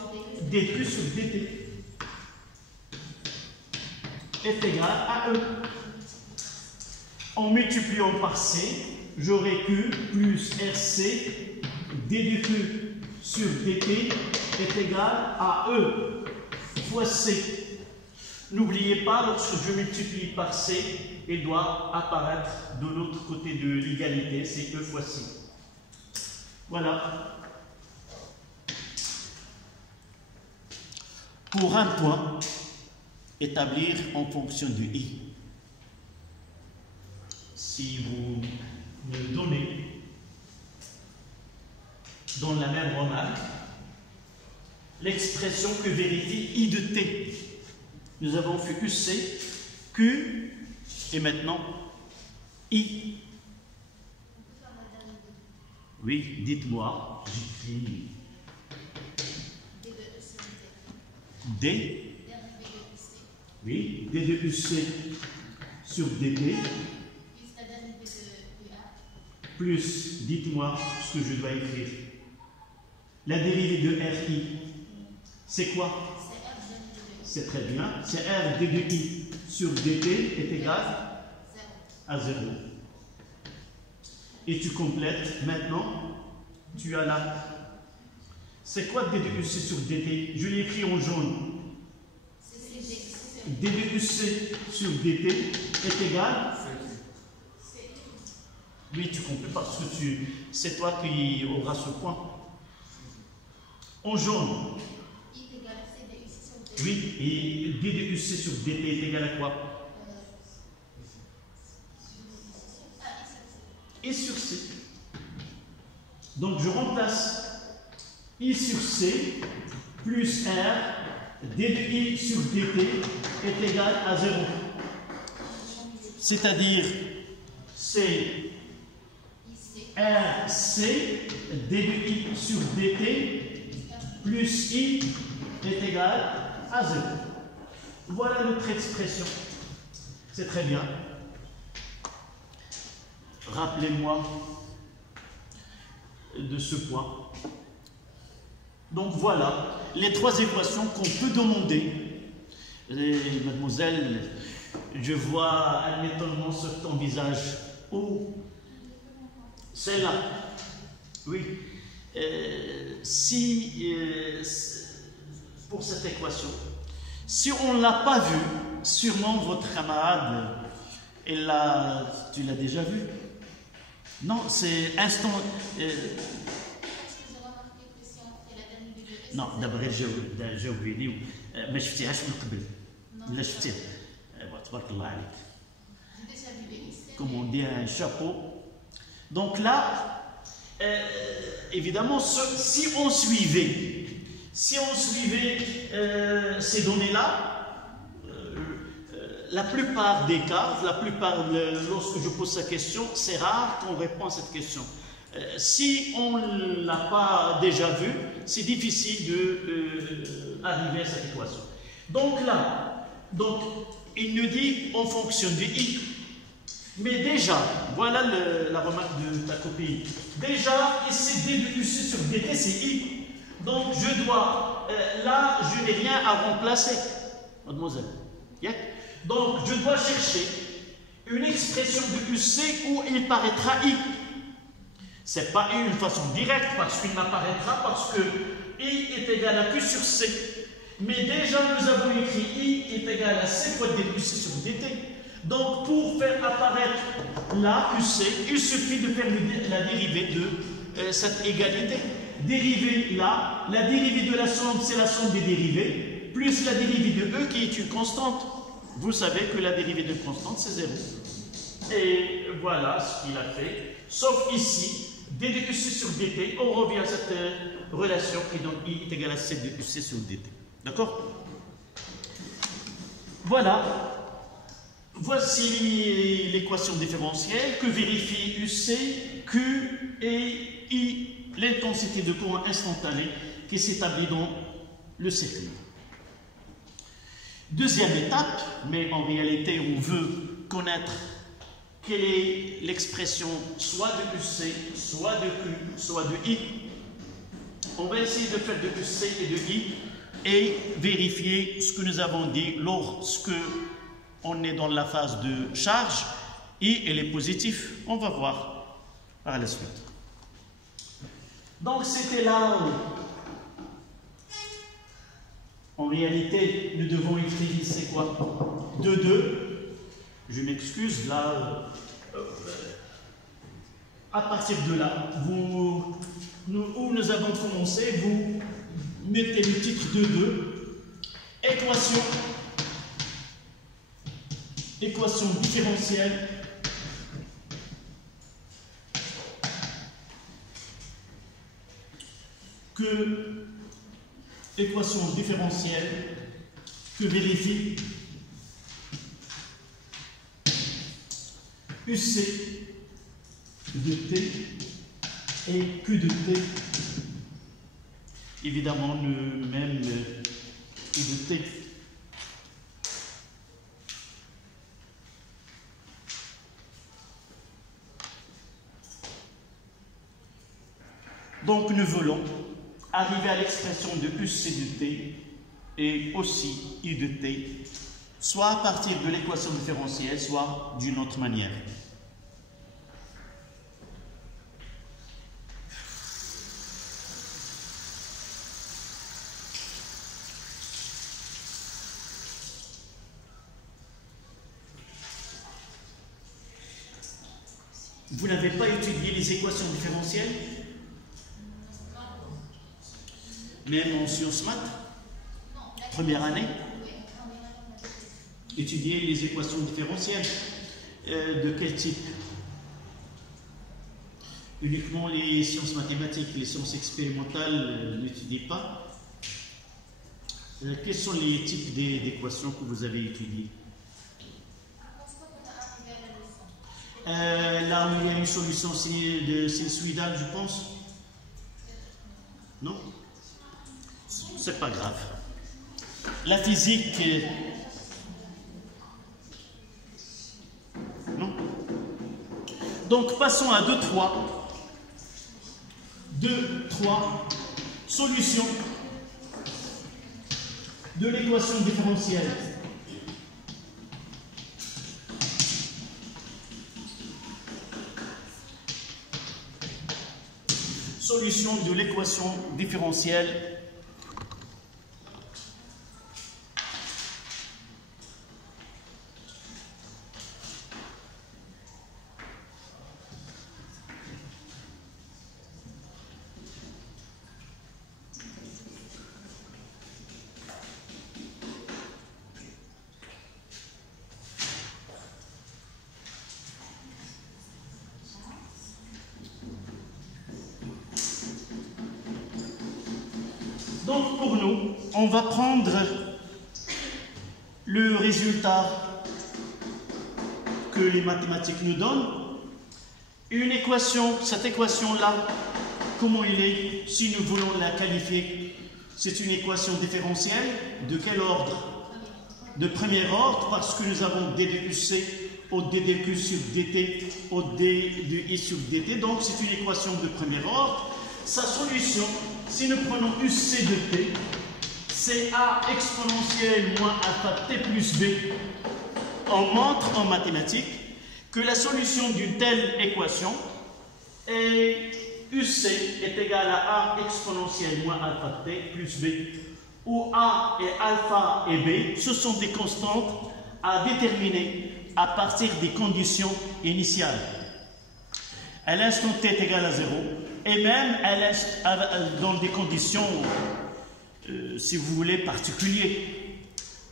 dQ sur dt est égal à E. En multipliant par C, j'aurai Q plus RC d de Q sur dt est égal à E fois C. N'oubliez pas, lorsque je multiplie par C, il doit apparaître de l'autre côté de l'égalité, c'est E fois C. Voilà. Pour un point, établir en fonction du I. Si vous me donnez dans la même remarque l'expression que vérifie I de T. Nous avons fait UC, Q et maintenant I. Oui, dites-moi, j'écris D. Oui, D de UC sur dt. Plus, dites-moi ce que je dois écrire. La dérivée de RI, c'est quoi? C'est très bien. C'est R d de I sur dt est égal à 0. Et tu complètes. Maintenant, tu as là. C'est quoi d de UC sur dt? Je l'ai écrit en jaune. d de UC sur dt est égal. Oui, tu complètes parce que c'est toi qui auras ce point. En jaune. Oui, et d de UC sur dt est égal à quoi? I sur C. Donc je remplace I sur C plus R, d de I sur dt est égal à 0. C'est-à-dire, c'est RC, d de I sur dt plus I est égal à 0. Voilà notre expression. C'est très bien. Rappelez-moi de ce point. Donc voilà les trois équations qu'on peut demander. Et, mademoiselle, je vois un étonnement sur ton visage. Oh, celle-là. Oui. Pour cette équation, si on ne l'a pas vue, sûrement votre camarade, tu l'as déjà vu. Non, c'est instant. Non, d'abord j'ai oublié. ما شفتيهاش من قبل. لا شفتيها. تبارك الله عليك. Comme on dit, un chapeau. Donc là, évidemment, si on suivait ces données-là, la plupart des cas, lorsque je pose cette question, c'est rare qu'on réponde à cette question. Si on ne l'a pas déjà vu, c'est difficile d'arriver à cette équation. Donc là, il nous dit on fonctionne du I. Mais déjà, voilà la remarque de ta copie. Déjà, ici, d de UC sur dt, c'est I. Donc je dois, là, je n'ai rien à remplacer, mademoiselle. Yeah? Donc je dois chercher une expression de UC où il paraîtra I. Ce n'est pas une façon directe parce qu'il m'apparaîtra parce que I est égal à Q sur C. Mais déjà nous avons écrit I est égal à C fois d de UC sur dt. Donc pour faire apparaître la UC, il suffit de faire la dérivée de cette égalité. dérivée là, la dérivée de la somme, c'est la somme des dérivées, plus la dérivée de E qui est une constante. Vous savez que la dérivée de constante, c'est 0. Et voilà ce qu'il a fait. Sauf ici, d de UC sur dt, on revient à cette relation qui donc I est égal à C de UC sur dt. D'accord? Voilà. Voici l'équation différentielle que vérifie UC, Q et I, l'intensité de courant instantané qui s'établit dans le circuit. Deuxième étape, mais en réalité on veut connaître quelle est l'expression soit de UC, soit de Q, soit de I. On va essayer de faire de UC et de I et vérifier ce que nous avons dit lorsque on est dans la phase de charge. I elle est positive. On va voir par la suite. Donc c'était là. En réalité, nous devons écrire ici quoi? 2. Je m'excuse, là, à partir de là, où nous avons commencé, vous mettez le titre de 2, équation différentielle que vérifie UC de T et Q de T, évidemment le même Q de T. Donc nous voulons arriver à l'expression de UC de T et aussi I de T, soit à partir de l'équation différentielle, soit d'une autre manière. Vous n'avez pas étudié les équations différentielles? Même en sciences maths? Première année? Étudier les équations différentielles. De quel type? Uniquement les sciences mathématiques, les sciences expérimentales, n'étudiez pas. Quels sont les types d'équations que vous avez étudiées? Là où il y a une solution de sinusoïdale, je pense. Non? C'est pas grave. La physique, non? Donc passons à 2-3. 2-3. Solution de l'équation différentielle. Solution de l'équation différentielle Donc pour nous, on va prendre le résultat que les mathématiques nous donnent. Une équation, cette équation-là, comment elle est, si nous voulons la qualifier, c'est une équation différentielle. De quel ordre? De premier ordre, parce que nous avons d de UC au d de Q sur dt au d de I sur dt. Donc c'est une équation de premier ordre. Sa solution, si nous prenons UC de T, c'est A exponentielle moins alpha T plus B. On montre en mathématiques que la solution d'une telle équation est UC est égal à A exponentielle moins alpha T plus B, où A et alpha et B, ce sont des constantes à déterminer à partir des conditions initiales. À l'instant T est égal à 0, et même dans des conditions, si vous voulez, particulières,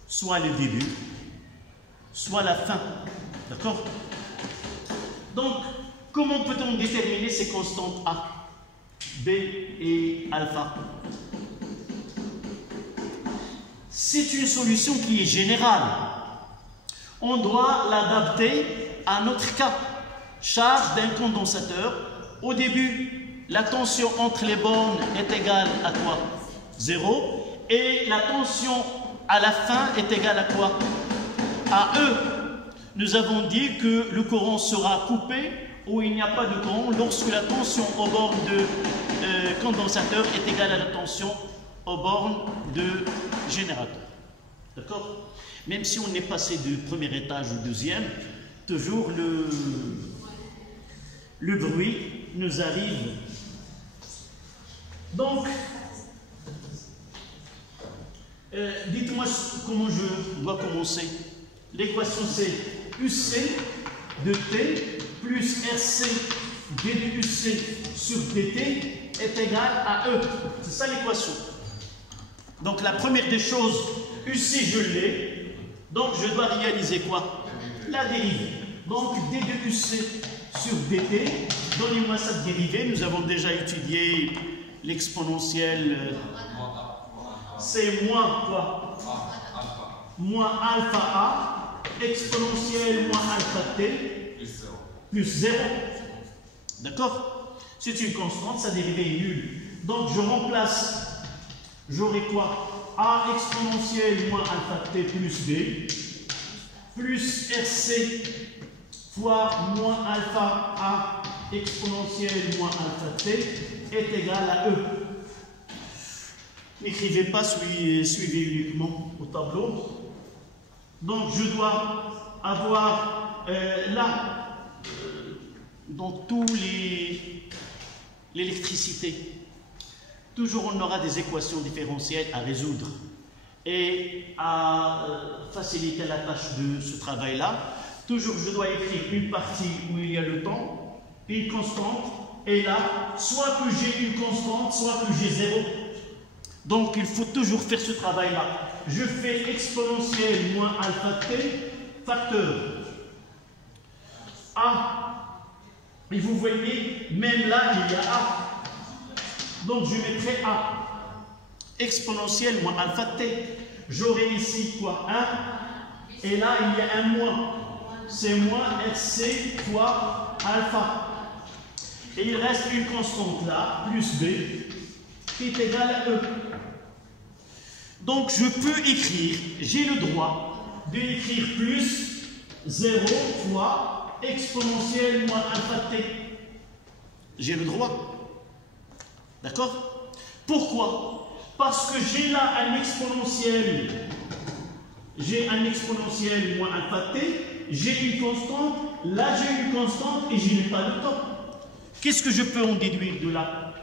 soit le début, soit la fin. D'accord? Donc, comment peut-on déterminer ces constantes A, B et alpha? C'est une solution qui est générale. On doit l'adapter à notre cas. Charge d'un condensateur. Au début, la tension entre les bornes est égale à quoi? 0. Et la tension à la fin est égale à quoi? À E. Nous avons dit que le courant sera coupé ou il n'y a pas de courant lorsque la tension aux bornes de condensateur est égale à la tension aux bornes de générateur. D'accord? Même si on est passé du premier étage au deuxième, toujours le bruit nous arrive. Donc, dites-moi comment je dois commencer. L'équation c'est UC de T plus RC d de UC sur dt est égal à E. C'est ça l'équation. Donc la première des choses, UC je l'ai, donc je dois réaliser quoi? La dérivée. Donc d de UC sur dt, donnez-moi cette dérivée. Nous avons déjà étudié l'exponentielle, c'est moins quoi? Moins alpha A, exponentielle moins alpha T, plus 0. D'accord? C'est une constante, sa dérivée est nulle. Donc je remplace, j'aurai quoi? A exponentielle moins alpha T plus B, plus RC fois moins alpha A exponentielle moins alpha T est égal à E. N'écrivez pas, suivez uniquement au tableau. Donc je dois avoir là, dans tous l'électricité, toujours on aura des équations différentielles à résoudre. Et à faciliter la tâche de ce travail-là, toujours je dois écrire une partie où il y a le temps, une constante, et là, soit que j'ai une constante, soit que j'ai 0. Donc il faut toujours faire ce travail-là. Je fais exponentielle moins alpha t, facteur A. Et vous voyez, même là, il y a A. Donc je mettrai A. Exponentielle moins alpha t. J'aurai ici quoi? 1. Et là, il y a un moins. C'est moins RC fois alpha. Et il reste une constante là, plus B, qui est égale à E. Donc je peux écrire, j'ai le droit d'écrire plus 0 fois exponentielle moins alpha t. J'ai le droit. D'accord? Pourquoi? Parce que j'ai là un exponentiel. J'ai un exponentiel moins alpha t, j'ai une constante, là j'ai une constante et je n'ai pas le temps. Qu'est-ce que je peux en déduire de là?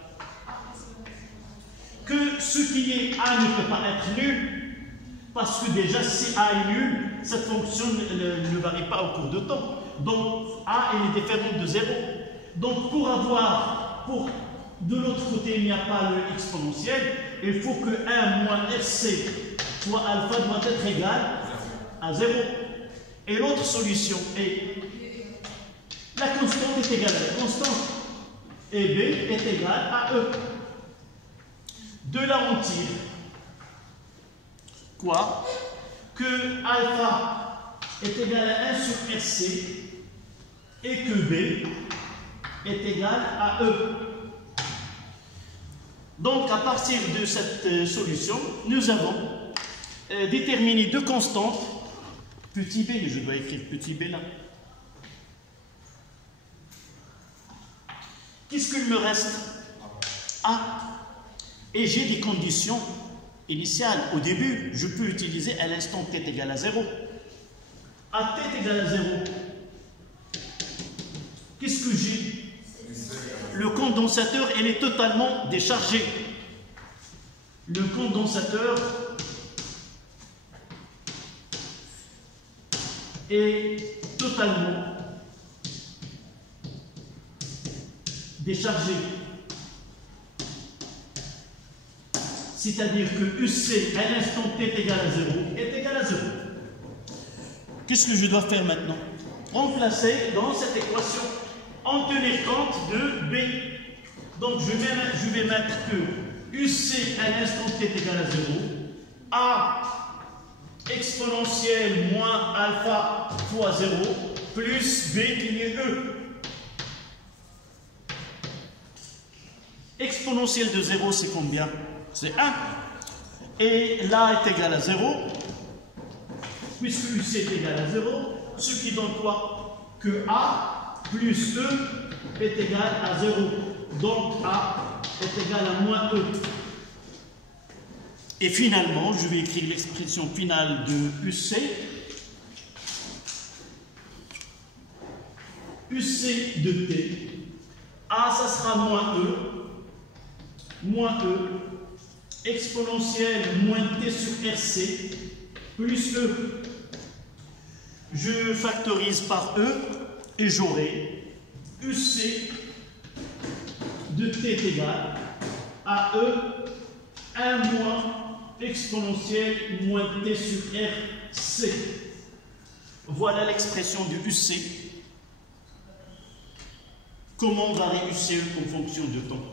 Que ce qui est A ne peut pas être nul, parce que déjà si A est nul, cette fonction ne varie pas au cours de temps. Donc A est différente de 0. Donc de l'autre côté il n'y a pas le exponentiel, il faut que 1 moins RC fois alpha doit être égal à 0. Et l'autre solution est la constante est égale à la constante et B est égal à E. De là on tire quoi? Que alpha est égal à 1 sur RC et que B est égal à E. Donc à partir de cette solution, nous avons déterminé deux constantes, petit b, je dois écrire petit b là. Qu'est-ce qu'il me reste? A. Et j'ai des conditions initiales. Au début, je peux utiliser à l'instant t est égal à 0. À t est égal à 0. Qu'est-ce que j'ai? Le condensateur, il est totalement déchargé. Le condensateur est totalement déchargé. c'est-à-dire que UC à l'instant t est égal à 0, est égal à 0. Qu'est-ce que je dois faire maintenant? Remplacer dans cette équation en tenir compte de B. Donc je vais mettre que UC à l'instant t est égal à 0, A exponentielle moins alpha fois 0, plus B qui est E. Exponentielle de 0, c'est combien? C'est 1. Et là est égal à 0, puisque UC est égal à 0, ce qui donne quoi? Que A plus E est égal à 0. Donc A est égal à moins E. Et finalement, je vais écrire l'expression finale de UC. UC de T. A, ça sera moins E, exponentielle moins T sur RC, plus E. Je factorise par E et j'aurai UC de T est égal à E 1 moins exponentielle moins T sur RC. Voilà l'expression de UC. Comment varie UC en fonction de temps?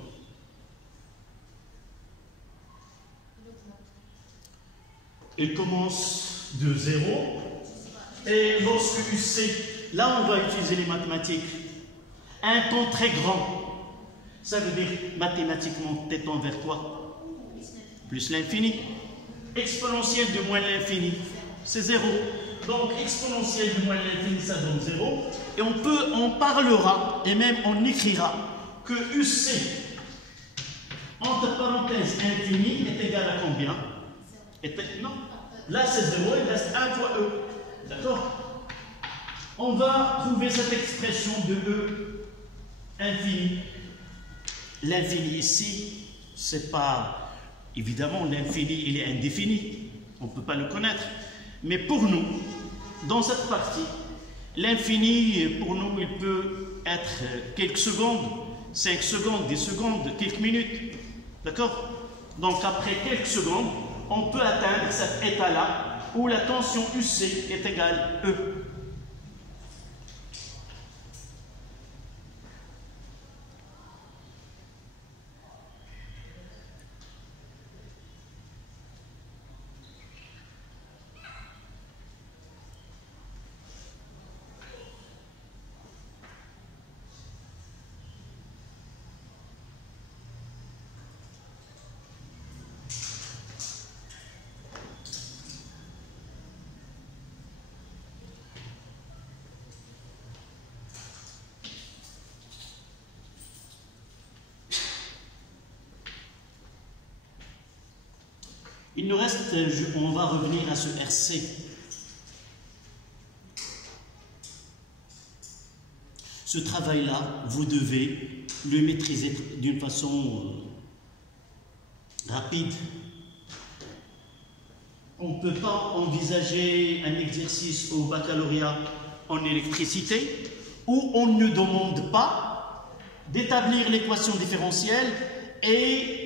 Elle commence de 0. Et lorsque UC, là on va utiliser les mathématiques, un temps très grand, ça veut dire mathématiquement t tend vers quoi? Plus l'infini. Exponentielle de moins l'infini, c'est 0. Donc exponentielle de moins l'infini, ça donne 0. Et on parlera, et même on écrira, que UC, entre parenthèses infini, est égal à combien? Non, là c'est 0, il reste 1 fois E. D'accord? On va trouver cette expression de E infini. L'infini ici, c'est pas... Évidemment, l'infini, il est indéfini. On ne peut pas le connaître. Mais pour nous, dans cette partie, l'infini, pour nous, il peut être quelques secondes, 5 secondes, 10 secondes, quelques minutes. D'accord? Donc, après quelques secondes, on peut atteindre cet état-là où la tension UC est égale E. Il nous reste, on va revenir à ce RC. Ce travail-là, vous devez le maîtriser d'une façon rapide. On ne peut pas envisager un exercice au baccalauréat en électricité où on ne demande pas d'établir l'équation différentielle et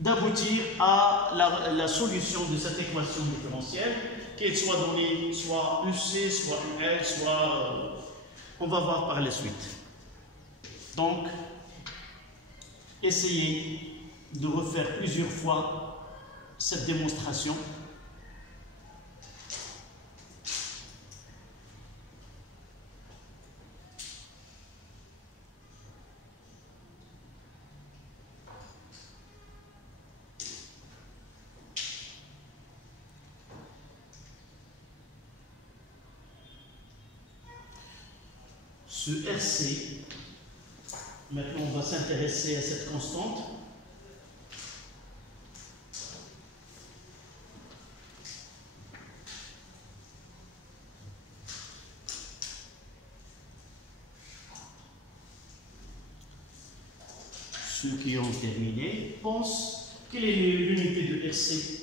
d'aboutir à la solution de cette équation différentielle, qu'elle soit donnée soit UC, soit UL, soit... on va voir par la suite. Donc, essayez de refaire plusieurs fois cette démonstration. Ce RC, maintenant on va s'intéresser à cette constante. Ceux qui ont terminé pensent quelle est l'unité de RC.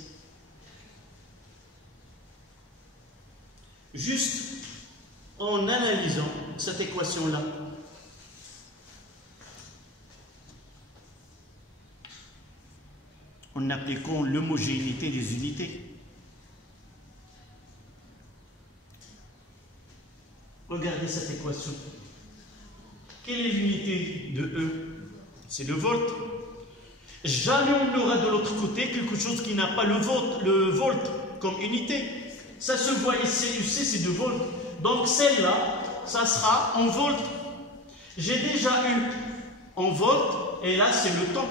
Juste en analysant cette équation-là. en appliquant l'homogénéité des unités. Regardez cette équation. Quelle est l'unité de E? C'est le volt. Jamais on aura de l'autre côté quelque chose qui n'a pas le volt comme unité. Ça se voit ici, ici c'est de volt. Donc celle-là, ça sera en volt. J'ai déjà eu en volt, et là c'est le temps.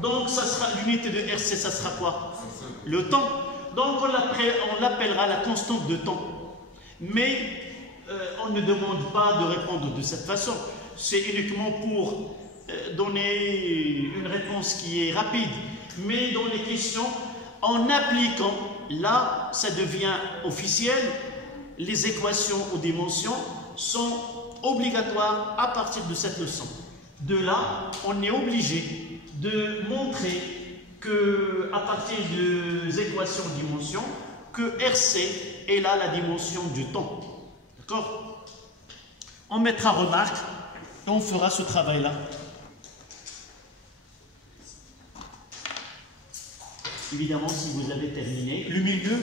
Donc ça sera l'unité de RC, ça sera quoi? Le temps. Donc on l'appellera la constante de temps. Mais on ne demande pas de répondre de cette façon. C'est uniquement pour donner une réponse qui est rapide. Mais dans les questions, en appliquant, là, ça devient officiel. Les équations aux dimensions sont obligatoires à partir de cette leçon. De là, on est obligé de montrer que, à partir des équations aux dimensions, que RC est là la dimension du temps. D'accord? On mettra remarque et on fera ce travail-là. Évidemment, si vous avez terminé, le milieu.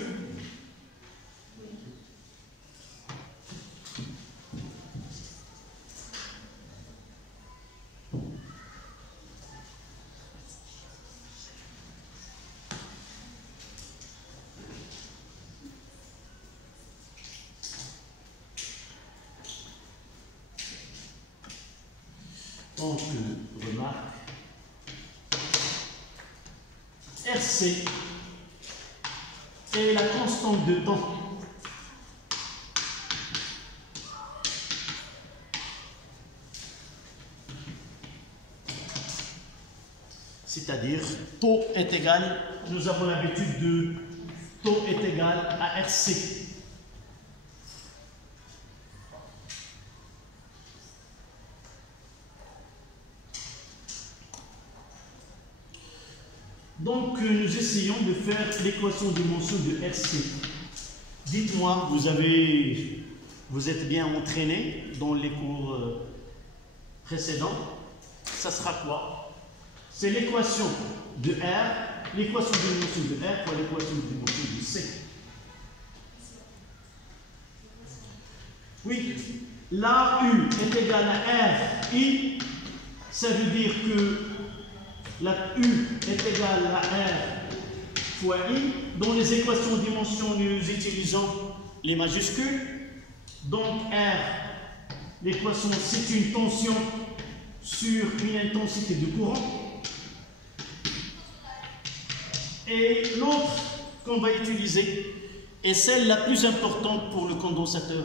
Donc, remarque. RC est la constante de temps. C'est-à-dire, taux est égal, nous avons l'habitude de taux est égal à RC. Donc, nous essayons de faire l'équation de dimension de RC. Dites-moi, vous êtes bien entraîné dans les cours précédents. Ça sera quoi? C'est l'équation de R, l'équation de dimension de R pour l'équation de dimension de C. Oui, la U est égale à RI, ça veut dire que la U est égale à R fois I. Dans les équations de dimension, nous utilisons les majuscules. Donc R, l'équation, c'est une tension sur une intensité de courant. Et l'autre qu'on va utiliser est celle la plus importante pour le condensateur.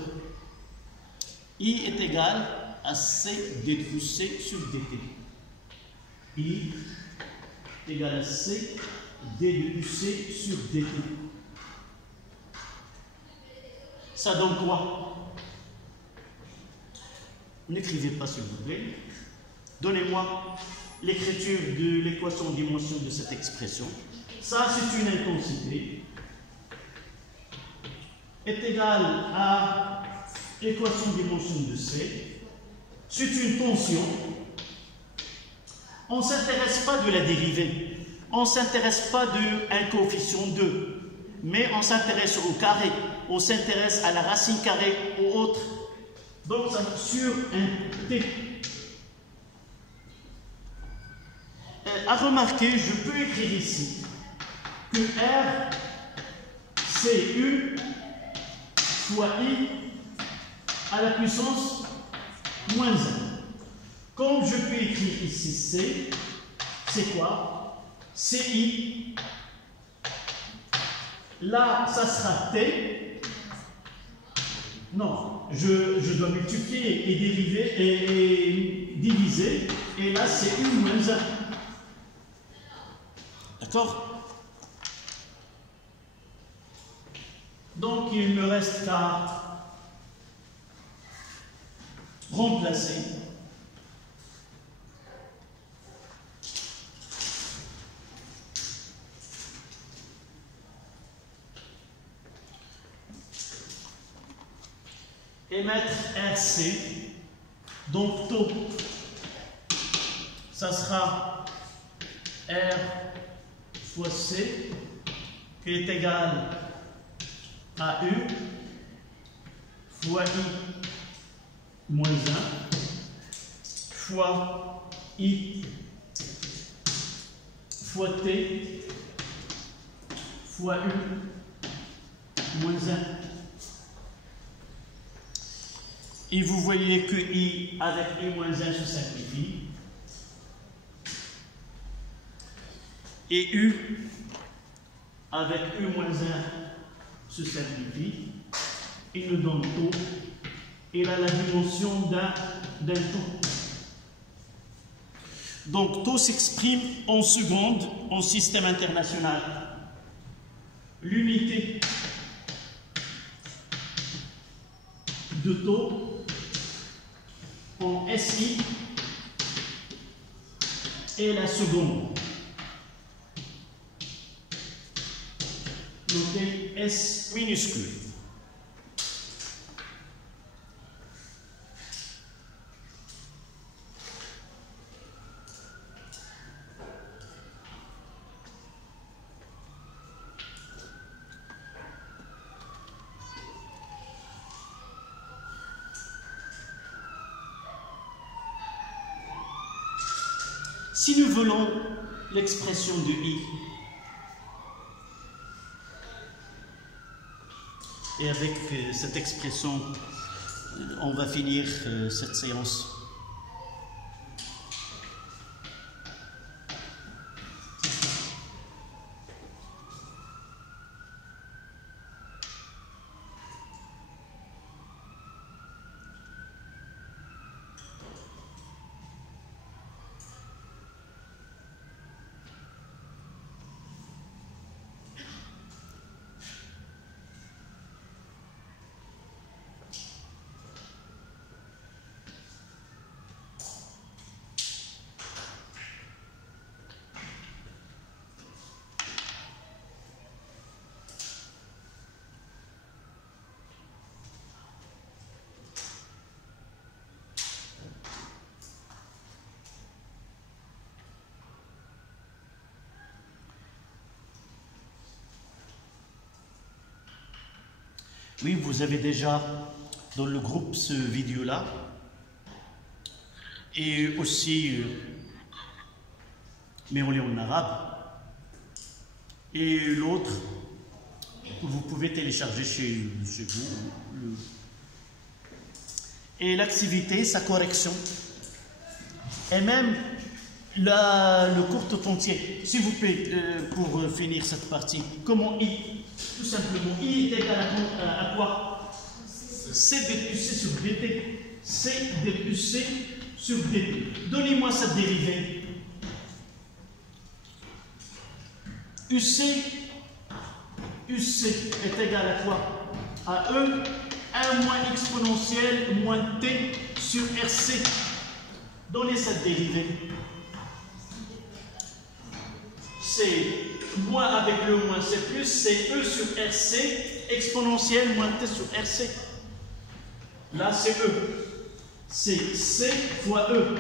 I est égal à C d poussé sur dt. I est égal à C d de UC sur dt. Ça donne quoi? N'écrivez pas s'il vous plaît. Donnez-moi l'écriture de l'équation de dimension de cette expression. Ça, c'est une intensité. Est égal à l'équation de dimension de C. C'est une tension. On ne s'intéresse pas de la dérivée. On ne s'intéresse pas d'un coefficient 2. Mais on s'intéresse au carré. On s'intéresse à la racine carrée ou autre. Donc, ça sur un T. À remarquer, je peux écrire ici que R, c'est U fois I à la puissance moins 1. Comme je peux écrire ici C, c'est quoi? CI. Là, ça sera T. Non, je dois multiplier et dériver et diviser. Et là, c'est U moins 1. D'accord? Donc, il me reste qu'à remplacer et mettre RC. Donc, taux, ça sera R fois C qui est égal à U fois I moins 1 fois I fois T fois U moins 1. Et vous voyez que I avec I moins 1 se simplifie. Et U avec U moins 1 se simplifie. Il nous donne taux. Il a la dimension d'un taux. Donc taux s'exprime en secondes en système international. L'unité de taux en SI et la seconde. Notez S minuscule. Si nous voulons l'expression de I, et avec cette expression, on va finir cette séance. Oui, vous avez déjà dans le groupe ce vidéo-là. Et aussi, mais on est en arabe. Et l'autre, vous pouvez télécharger chez vous. Et l'activité, sa correction. Et même le court entier. S'il vous plaît, pour finir cette partie. Comment I? Tout simplement, I est égal à quoi? C d plus C sur dt. C d plus C sur dt. Donnez-moi cette dérivée. UC est égal à quoi? À E, 1 moins exponentielle moins T sur RC. Donnez cette dérivée. C'est moins avec le moins c'est plus, c'est E sur RC, exponentielle moins T sur RC. Là, c'est E. C'est C fois E.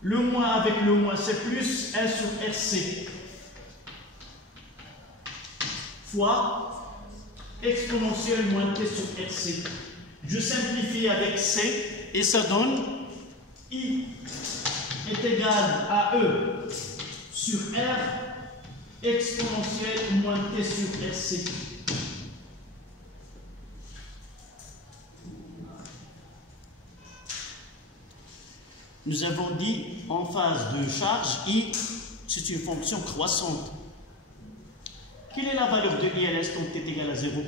Le moins avec le moins c'est plus, 1 sur RC. Fois exponentielle moins T sur RC. Je simplifie avec C et ça donne I est égal à E sur R exponentielle moins T sur RC. Nous avons dit en phase de charge, I, c'est une fonction croissante. Quelle est la valeur de I à l'instant t est égal à 0?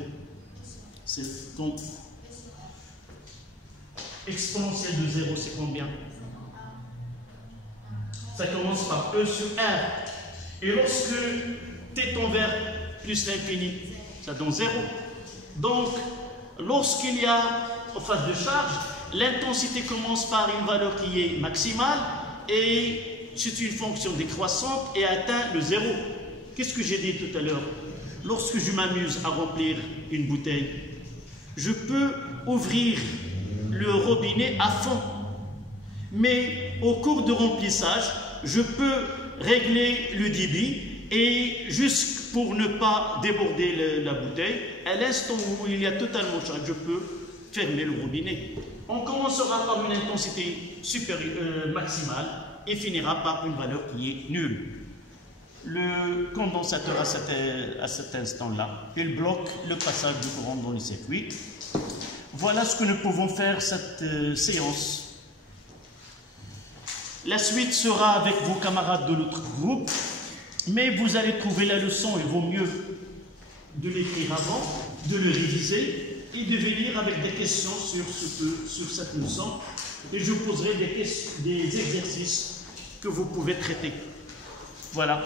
C'est donc exponentielle de 0, c'est combien? Ça commence par E sur R. Et lorsque t tend vers plus l'infini, ça donne 0. Donc, lorsqu'il y a en phase de charge, l'intensité commence par une valeur qui est maximale et c'est une fonction décroissante et atteint le 0. Qu'est-ce que j'ai dit tout à l'heure? Lorsque je m'amuse à remplir une bouteille, je peux ouvrir le robinet à fond. Mais au cours de remplissage, je peux régler le débit Et juste pour ne pas déborder la bouteille, à l'instant où il y a totalement charge, je peux fermer le robinet. On commencera par une intensité maximale et finira par une valeur qui est nulle. Le condensateur à cet instant-là, il bloque le passage du courant dans le circuit. Voilà ce que nous pouvons faire cette séance. La suite sera avec vos camarades de l'autre groupe, mais vous allez trouver la leçon, il vaut mieux de l'écrire avant, de le réviser et de venir avec des questions sur cette leçon. Et je poserai des exercices que vous pouvez traiter. Voilà.